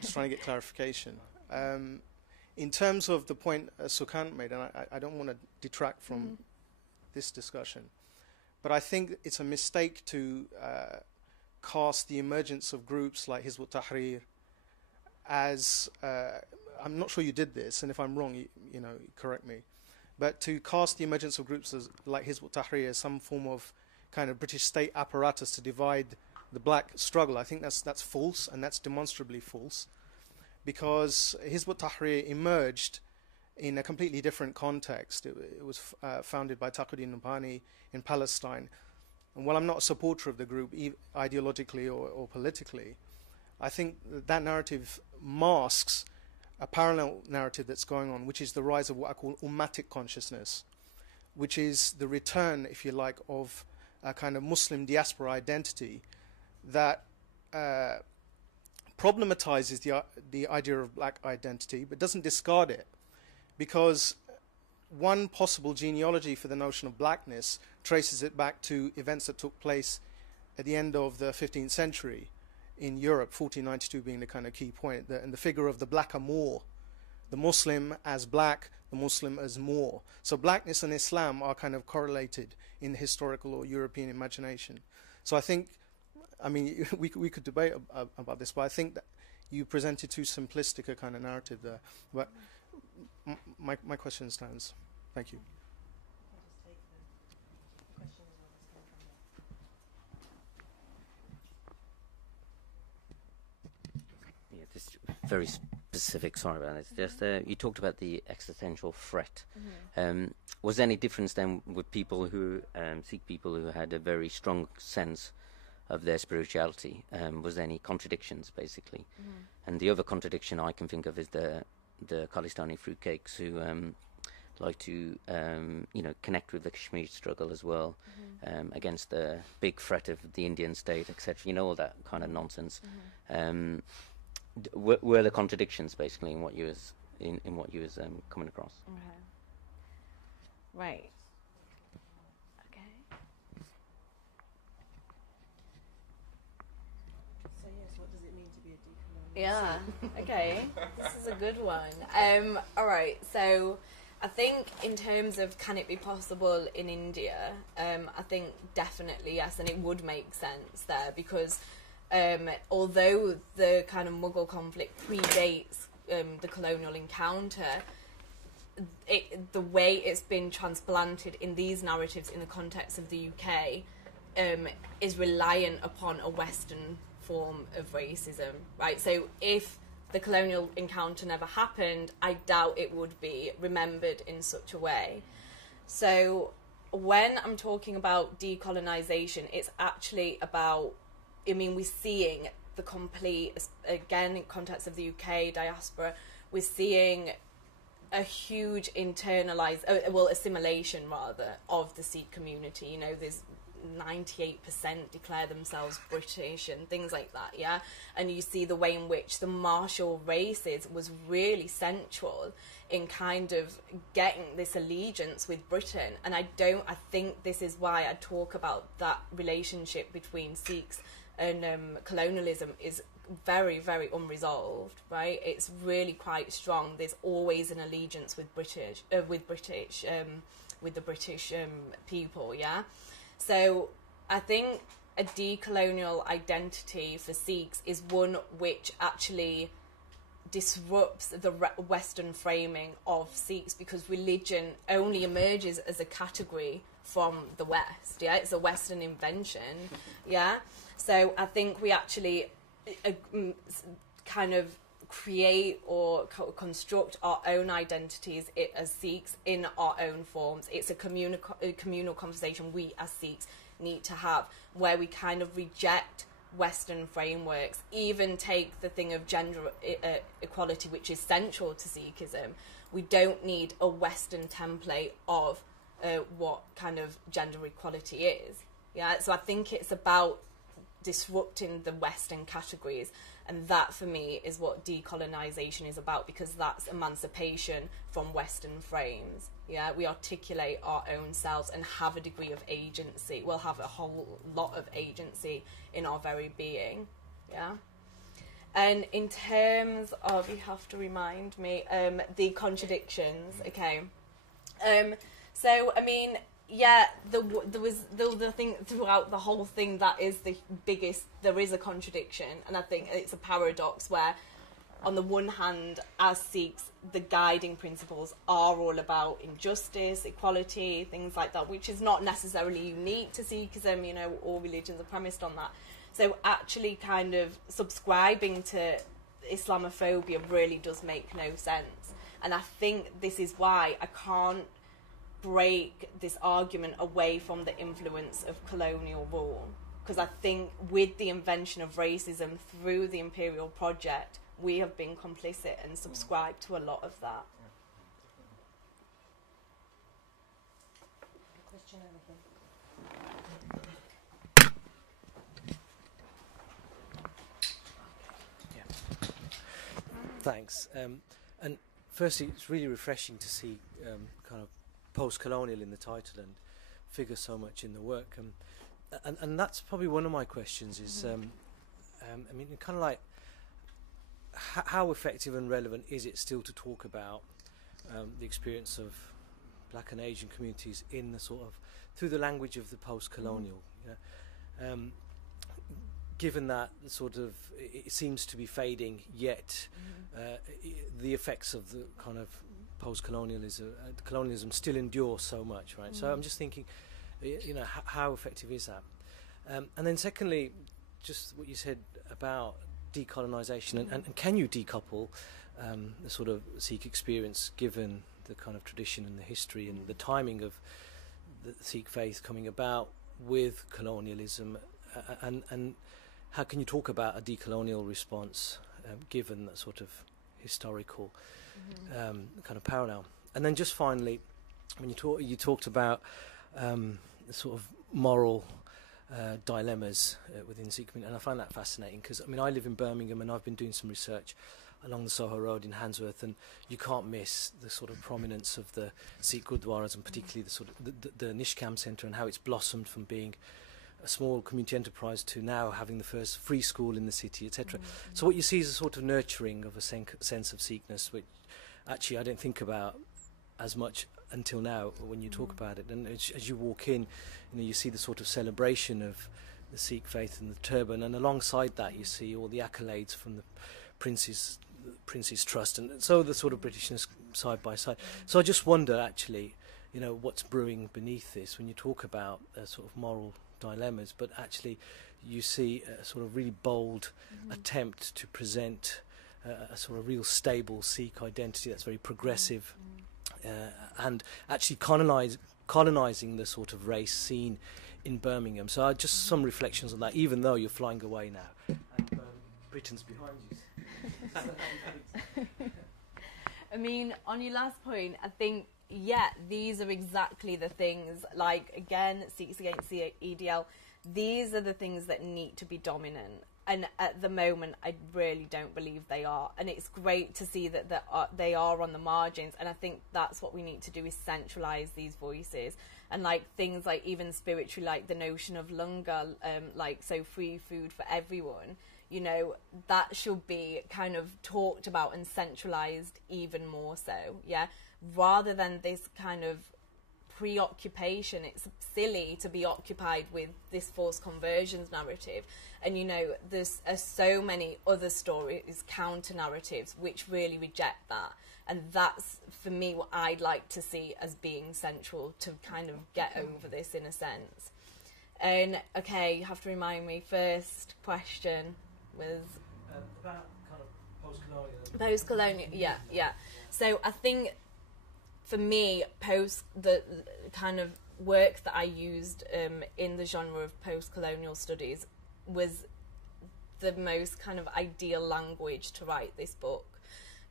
just trying to get clarification. In terms of the point Sukhan made, and I don't want to detract from this discussion, but I think it's a mistake to cast the emergence of groups like Hizb ut-Tahrir as... I'm not sure you did this, and if I'm wrong, you know, correct me. But to cast the emergence of groups like Hizb ut-Tahrir as some form of kind of British state apparatus to divide the black struggle, I think that's false, and that's demonstrably false, because Hizb ut-Tahrir emerged in a completely different context. It was founded by Taqiyuddin Nabhani in Palestine. And while I'm not a supporter of the group, ideologically or politically, I think that narrative masks a parallel narrative that's going on, which is the rise of what I call ummatic consciousness, which is the return, if you like, of a kind of Muslim diaspora identity that problematizes the idea of black identity, but doesn't discard it. Because one possible genealogy for the notion of blackness traces it back to events that took place at the end of the 15th century in Europe, 1492 being the kind of key point, and the figure of the black Moor, the Muslim as black, the Muslim as Moor. So blackness and Islam are kind of correlated in historical or European imagination. So I think, I mean, we could debate about this, but I think that you presented too simplistic a kind of narrative there. But my question stands. Thank you. Yeah, just very specific. Sorry about this. Just you talked about the existential threat. Was there any difference then with people who Sikh people who had a very strong sense of their spirituality? Was there any contradictions, basically? And the other contradiction I can think of is the Khalistani fruitcakes who like to connect with the Kashmir struggle as well, against the big threat of the Indian state, etc. You know, all that kind of nonsense. Were the contradictions basically in what you was in what you was coming across? Right. Okay. So yes, what does it mean to be a decolonial? Yeah. Okay. This is a good one. All right. So, I think in terms of can it be possible in India, I think definitely yes, and it would make sense there because although the kind of Mughal conflict predates the colonial encounter, the way it's been transplanted in these narratives in the context of the UK is reliant upon a Western form of racism, right? So if the colonial encounter never happened, I doubt it would be remembered in such a way. So when I'm talking about decolonisation, it's actually about, I mean, we're seeing the complete, again, in context of the UK diaspora, we're seeing a huge assimilation rather of the Sikh community. You know, there's 98% declare themselves British and things like that, yeah? And you see the way in which the martial races was really central in kind of getting this allegiance with Britain. And I think this is why I talk about that relationship between Sikhs and colonialism is very, very unresolved, right? It's really quite strong. There's always an allegiance with the British people, yeah? So I think a decolonial identity for Sikhs is one which actually disrupts the Western framing of Sikhs, because religion only emerges as a category from the West, yeah? It's a Western invention, yeah? So I think we actually kind of create or construct our own identities as Sikhs in our own forms. It's a communal conversation we as Sikhs need to have, where we kind of reject Western frameworks, even take the thing of gender equality, which is central to Sikhism. We don't need a Western template of what kind of gender equality is. Yeah, so I think it's about disrupting the Western categories, and that for me is what decolonisation is about, because that's emancipation from Western frames. Yeah, we articulate our own selves and have a degree of agency. We'll have a whole lot of agency in our very being. Yeah. And in terms of, you have to remind me, the contradictions. Okay. So I mean, yeah, there was the thing throughout the whole thing that is the biggest. There is a contradiction, and I think it's a paradox where, on the one hand, as Sikhs, the guiding principles are all about injustice, equality, things like that, which is not necessarily unique to Sikhism. You know, all religions are premised on that. So actually, kind of subscribing to Islamophobia really does make no sense, and I think this is why I can't break this argument away from the influence of colonial rule, because I think with the invention of racism through the imperial project, we have been complicit and subscribed to a lot of that. Question over here. Thanks. And firstly, it's really refreshing to see kind of post-colonial in the title and figure so much in the work. And that's probably one of my questions is, I mean, kind of like, how effective and relevant is it still to talk about the experience of Black and Asian communities in the sort of, through the language of the post-colonial? given that sort of it seems to be fading, yet the effects of the kind of colonialism still endure so much, right? So I'm just thinking, you know, how effective is that? And then secondly, just what you said about decolonisation, and can you decouple the sort of Sikh experience, given the kind of tradition and the history and the timing of the Sikh faith coming about with colonialism, and how can you talk about a decolonial response given that sort of historical kind of parallel? And then just finally, when you talked about the sort of moral dilemmas within the Sikh community, and I find that fascinating because, I mean, I live in Birmingham and I've been doing some research along the Soho Road in Handsworth, and you can't miss the sort of prominence of the Sikh Gurdwaras, and particularly the sort of the Nishkam Centre, and how it's blossomed from being a small community enterprise to now having the first free school in the city, etc. So what you see is a sort of nurturing of a sense of Sikhness, which actually I don't think about as much until now when you talk about it. And as you walk in, you know, you see the sort of celebration of the Sikh faith and the turban, and alongside that you see all the accolades from the Prince's Trust, and so the sort of Britishness side by side. So I just wonder, actually, you know, what's brewing beneath this when you talk about sort of moral dilemmas, but actually you see a sort of really bold attempt to present a sort of real stable Sikh identity that's very progressive, and actually colonising the sort of race scene in Birmingham. So just some reflections on that, even though you're flying away now and Britain's behind you. I mean, on your last point, I think, these are exactly the things, like, again, Sikhs against the EDL, these are the things that need to be dominant. And at the moment, I really don't believe they are. And it's great to see that they are on the margins. And I think that's what we need to do, is centralise these voices. And, like, things like even spiritually, like the notion of langar, like, so free food for everyone, you know, that should be kind of talked about and centralised even more so, rather than this kind of preoccupation. It's silly to be occupied with this forced conversions narrative, and, you know, there's so many other stories, counter narratives, which really reject that, and that's, for me, what I'd like to see as being central to kind of get over this, in a sense. And okay, you have to remind me, first question was about kind of post-colonial. Yeah. So I think, for me, the kind of work that I used in the genre of post-colonial studies was the most kind of ideal language to write this book,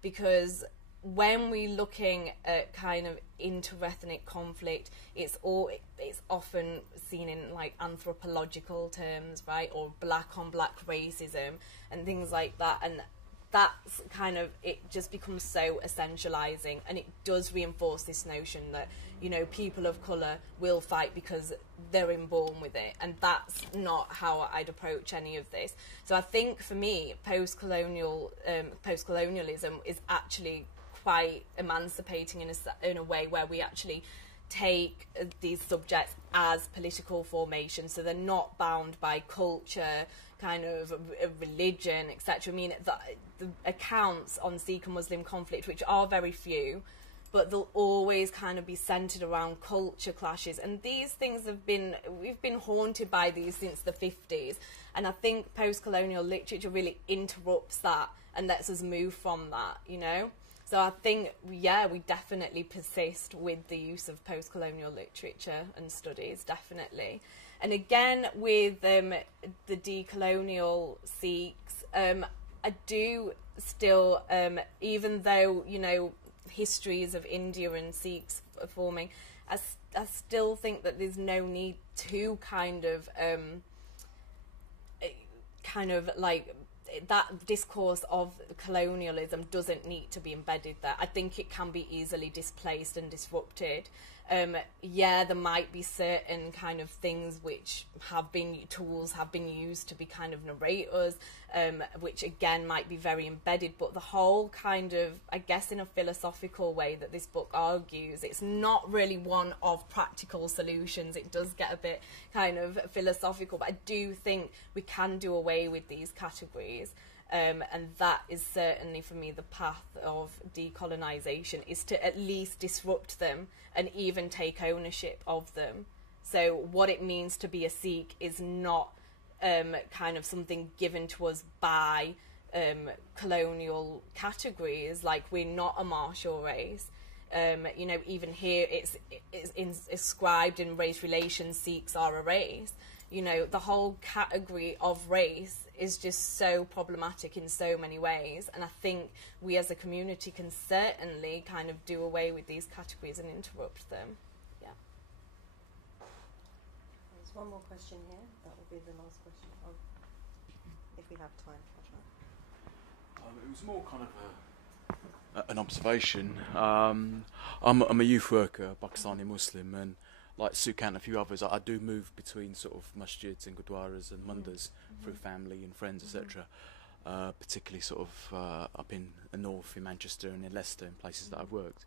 because when we're looking at kind of interethnic conflict, it's often seen in, like, anthropological terms, right, or black on black racism and things like that, and that's kind of, it just becomes so essentializing, and it does reinforce this notion that, you know, people of colour will fight because they're inborn with it, and that's not how I'd approach any of this. So I think, for me, post-colonialism is actually quite emancipating in a way where we actually take these subjects as political formations, so they're not bound by culture, kind of religion, etc. I mean, the accounts on Sikh and Muslim conflict, which are very few, but they'll always kind of be centred around culture clashes, and these things we've been haunted by these since the 50s, and I think post-colonial literature really interrupts that and lets us move from that, you know. So I think, we definitely persist with the use of post-colonial literature and studies, definitely. And again, with the decolonial Sikhs, I do still, even though, you know, histories of India and Sikhs are forming, I still think that there's no need to kind of like, that discourse of colonialism doesn't need to be embedded there. I think it can be easily displaced and disrupted, Yeah, there might be certain kind of things which tools have been used to be kind of narrators, which again might be very embedded, but the whole kind of, I guess in a philosophical way that this book argues, it's not really one of practical solutions. It does get a bit kind of philosophical, but I do think we can do away with these categories. And that is certainly for me the path of decolonisation, is to at least disrupt them and even take ownership of them. So what it means to be a Sikh is not kind of something given to us by colonial categories, like we're not a martial race. You know, even here it's inscribed in race relations, Sikhs are a race. You know, the whole category of race is just so problematic in so many ways, and I think we as a community can certainly kind of do away with these categories and interrupt them. Yeah. There's one more question here. That will be the last question, if we have time. It was more kind of an observation. I'm a youth worker, Pakistani Muslim, and like Sukan and a few others, I do move between sort of masjids and gurdwaras and mandirs through family and friends, etc. Particularly sort of up in the north, in Manchester and in Leicester, in places that I've worked.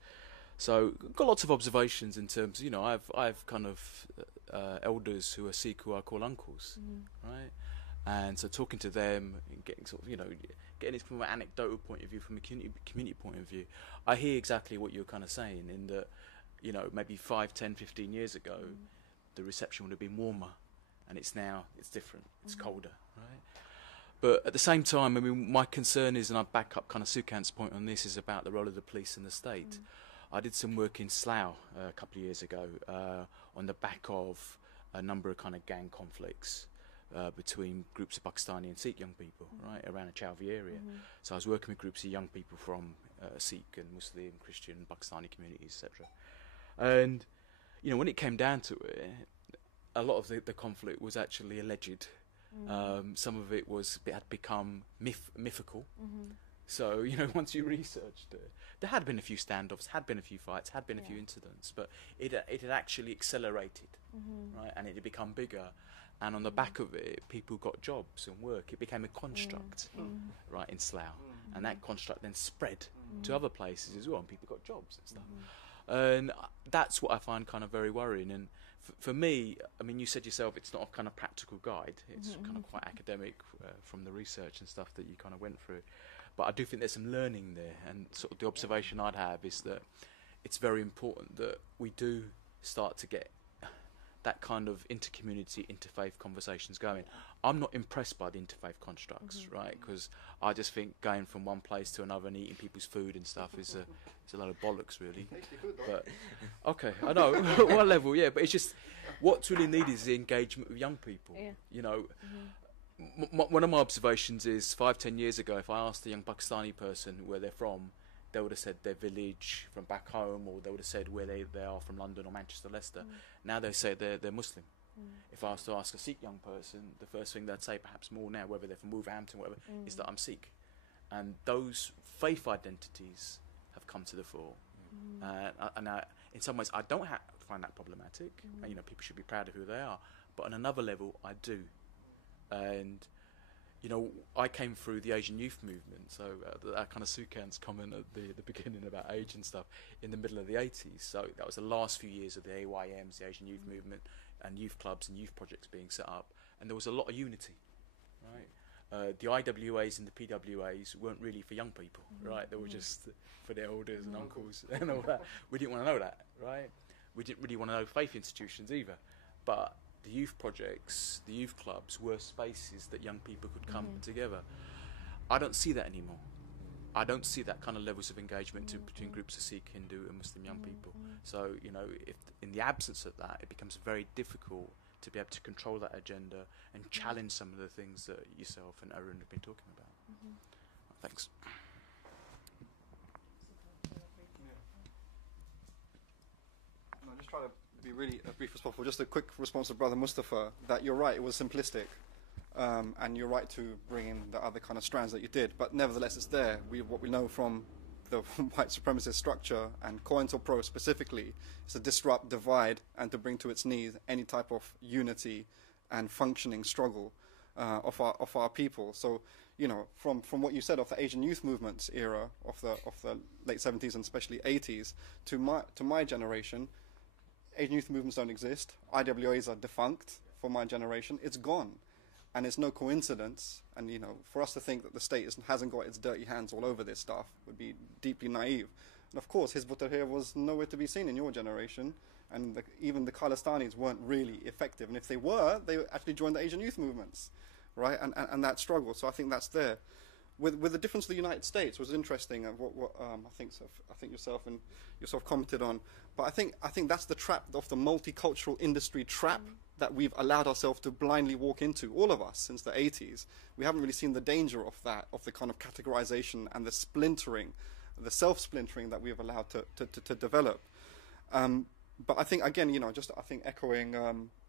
So got lots of observations in terms, you know, I've kind of elders who are Sikh who I call uncles, right? And so talking to them and getting sort of, you know, getting it from an anecdotal point of view, from a community point of view, I hear exactly what you're kind of saying, in that, you know, maybe 5, 10, 15 years ago, the reception would have been warmer, and it's different, it's colder, right? But at the same time, I mean, my concern is, and I back up kind of Sukan's point on this, is about the role of the police and the state. I did some work in Slough a couple of years ago on the back of a number of kind of gang conflicts between groups of Pakistani and Sikh young people, right, around the Chowdhury area. So I was working with groups of young people from Sikh and Muslim, Christian, Pakistani communities, etc. And, you know, when it came down to it, a lot of the conflict was actually alleged. Some of it had become mythical. So, you know, once you researched it, there had been a few standoffs, had been a few fights, had been a few incidents, but it had actually accelerated, right, and it had become bigger. And on the back of it, people got jobs and work. It became a construct, right, in Slough. And that construct then spread to other places as well, and people got jobs and stuff. And that's what I find kind of very worrying. And for me, I mean, you said yourself, it's not a kind of practical guide. It's kind of quite academic from the research and stuff that you kind of went through. But I do think there's some learning there. And sort of the observation I'd have is that it's very important that we do start to get that kind of inter-community, interfaith conversations going. I'm not impressed by the interfaith constructs, right? Because I just think going from one place to another and eating people's food and stuff is a lot of bollocks, really. But okay, I know, one level, yeah. But it's just, what's really needed is the engagement with young people. Yeah. You know, one of my observations is 5-10 years ago, if I asked a young Pakistani person where they're from, they would have said their village from back home, or they would have said where they are from London or Manchester, Leicester. Now they say they're Muslim. If I was to ask a Sikh young person, the first thing they'd say, perhaps more now, whether they're from Wolverhampton or whatever, is that I'm Sikh. And those faith identities have come to the fore. And in some ways, I don't find that problematic. You know, people should be proud of who they are. But on another level, I do. And you know, I came through the Asian youth movement, so that kind of Sukan's comment at the beginning about age and stuff, in the middle of the 80s. So that was the last few years of the AYMs, the Asian youth movement, and youth clubs and youth projects being set up, and there was a lot of unity, right? The IWAs and the PWAs weren't really for young people, right? They were just for their elders and uncles and all that. We didn't want to know that, right? We didn't really want to know faith institutions either, but the youth projects, the youth clubs were spaces that young people could come together. I don't see that anymore. I don't see that kind of levels of engagement between groups of Sikh, Hindu and Muslim young people. So, you know, if in the absence of that, it becomes very difficult to be able to control that agenda and challenge some of the things that yourself and Arun have been talking about. Thanks. I'll just try to be really as brief as possible. Just a quick response to Brother Mustafa, that you're right, it was simplistic, and you're right to bring in the other kind of strands that you did, but nevertheless it's there. What we know from the white supremacist structure, and COINTELPRO specifically, is to disrupt, divide, and to bring to its knees any type of unity and functioning struggle of our people. So, you know, from what you said of the Asian youth movements era of the late 70s and especially 80s to my generation, Asian youth movements don't exist. IWAs are defunct for my generation. It's gone. And it's no coincidence, and you know, for us to think that the state hasn't got its dirty hands all over this stuff would be deeply naive. And of course, Hizb ut-Tahrir was nowhere to be seen in your generation, and even the Khalistanis weren't really effective. And if they were, they actually joined the Asian youth movements, right? And that struggle. So I think that's there. With the difference of the United States was interesting, and what I think yourself commented on. But I think that's the trap of the multicultural industry trap that we've allowed ourselves to blindly walk into, all of us, since the 80s. We haven't really seen the danger of that, of the kind of categorization and the splintering, the self-splintering that we've allowed to develop. But I think, again, you know, just I think echoing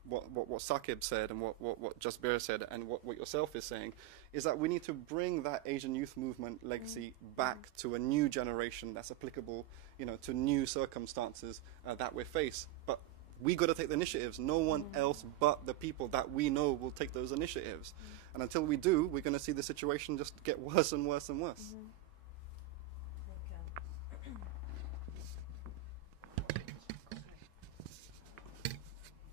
what Saqib said and what Jasbir said and what yourself is saying, is that we need to bring that Asian youth movement legacy back to a new generation that's applicable, you know, to new circumstances that we face. But we got to take the initiatives. No one else but the people that we know will take those initiatives. And until we do, we're going to see the situation just get worse and worse and worse.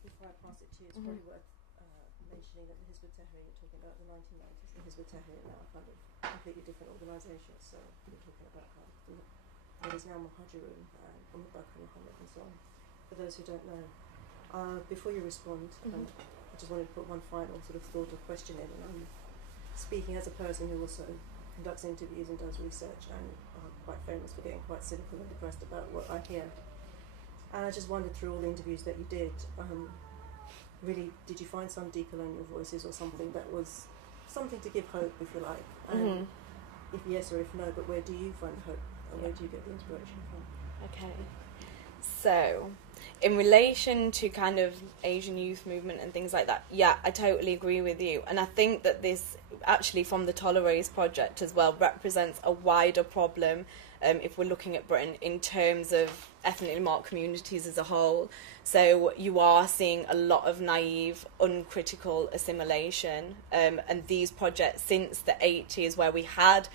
Before I pass it to you, it's probably worth mentioning that the Hizb ut-Tahrir, you're talking about the 1990s, the Hizb ut-Tahrir are now kind of completely different organisations. So you're talking about what is now Muhajirun and Abu Bakr Muhammad and so on. For those who don't know, before you respond, I just wanted to put one final sort of thought or question in. And I'm speaking as a person who also conducts interviews and does research, and I'm quite famous for getting quite cynical and depressed about what I hear. And I just wondered, through all the interviews that you did, really, did you find some decolonial voices or something that was something to give hope, if you like? And if yes or if no, but where do you find hope, and where do you get the inspiration from? Okay. So, in relation to kind of Asian youth movement and things like that, yeah, I totally agree with you. And I think that this, actually from the Tolerance Project as well, represents a wider problem if we're looking at Britain in terms of ethnically marked communities as a whole. So you are seeing a lot of naive, uncritical assimilation. And these projects since the 80s, where we had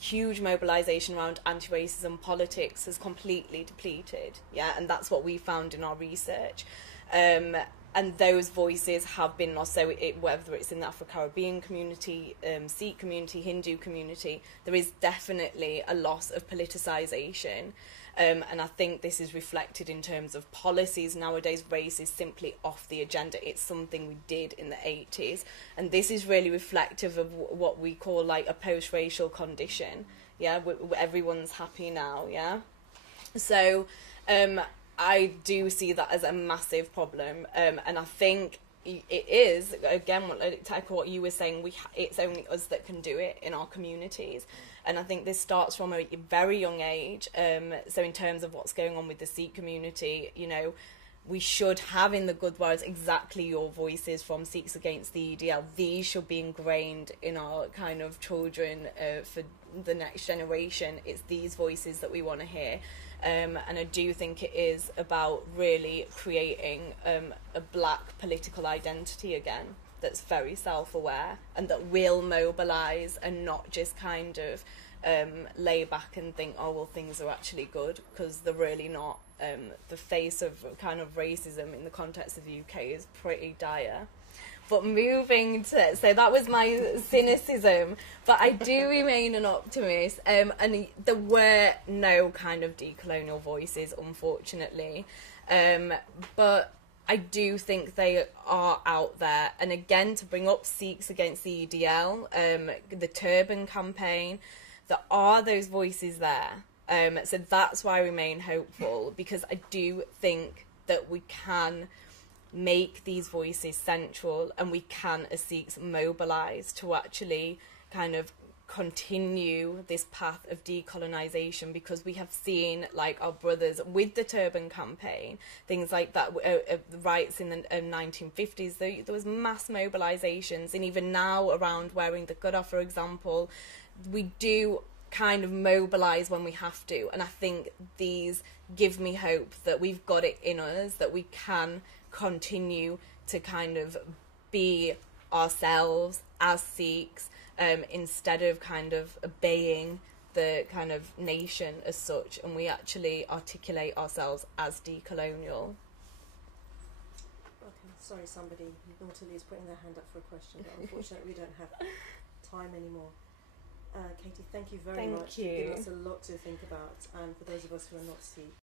huge mobilisation around anti-racism politics, has completely depleted, and that's what we found in our research, and those voices have been lost. So whether it's in the Afro-Caribbean community, Sikh community, Hindu community, there is definitely a loss of politicisation. And I think this is reflected in terms of policies. Nowadays, race is simply off the agenda. It's something we did in the 80s. And this is really reflective of what we call like a post-racial condition. Everyone's happy now, So I do see that as a massive problem. And I think it is, again, what you were saying, it's only us that can do it in our communities. And I think this starts from a very young age. So in terms of what's going on with the Sikh community, you know, we should have in the Gurdwaras exactly your voices from Sikhs Against the EDL. These should be ingrained in our kind of children for the next generation. It's these voices that we want to hear. And I do think it is about really creating a black political identity again that's very self-aware and that will mobilise and not just kind of lay back and think, oh, well, things are actually good, because they're really not. The face of kind of racism in the context of the UK is pretty dire. But moving to, so that was my cynicism, but I do remain an optimist, and there were no kind of decolonial voices, unfortunately, but I do think they are out there. And again, to bring up Sikhs Against the EDL, the Turban campaign, there are those voices there. So that's why I remain hopeful, because I do think that we can make these voices central, and we can, as Sikhs, mobilise to actually kind of continue this path of decolonisation, because we have seen, like, our brothers with the Turban campaign, things like that, riots in the 1950s, there was mass mobilisations, and even now around wearing the Qur'an, for example, we do kind of mobilise when we have to. And I think these give me hope that we've got it in us, that we can continue to kind of be ourselves as Sikhs, instead of kind of obeying the kind of nation as such, and we actually articulate ourselves as decolonial. Okay, sorry, somebody naughtily is putting their hand up for a question, but unfortunately we don't have time anymore. Katy, thank you very much. Thank you. You've given us a lot to think about, and for those of us who are not Sikh,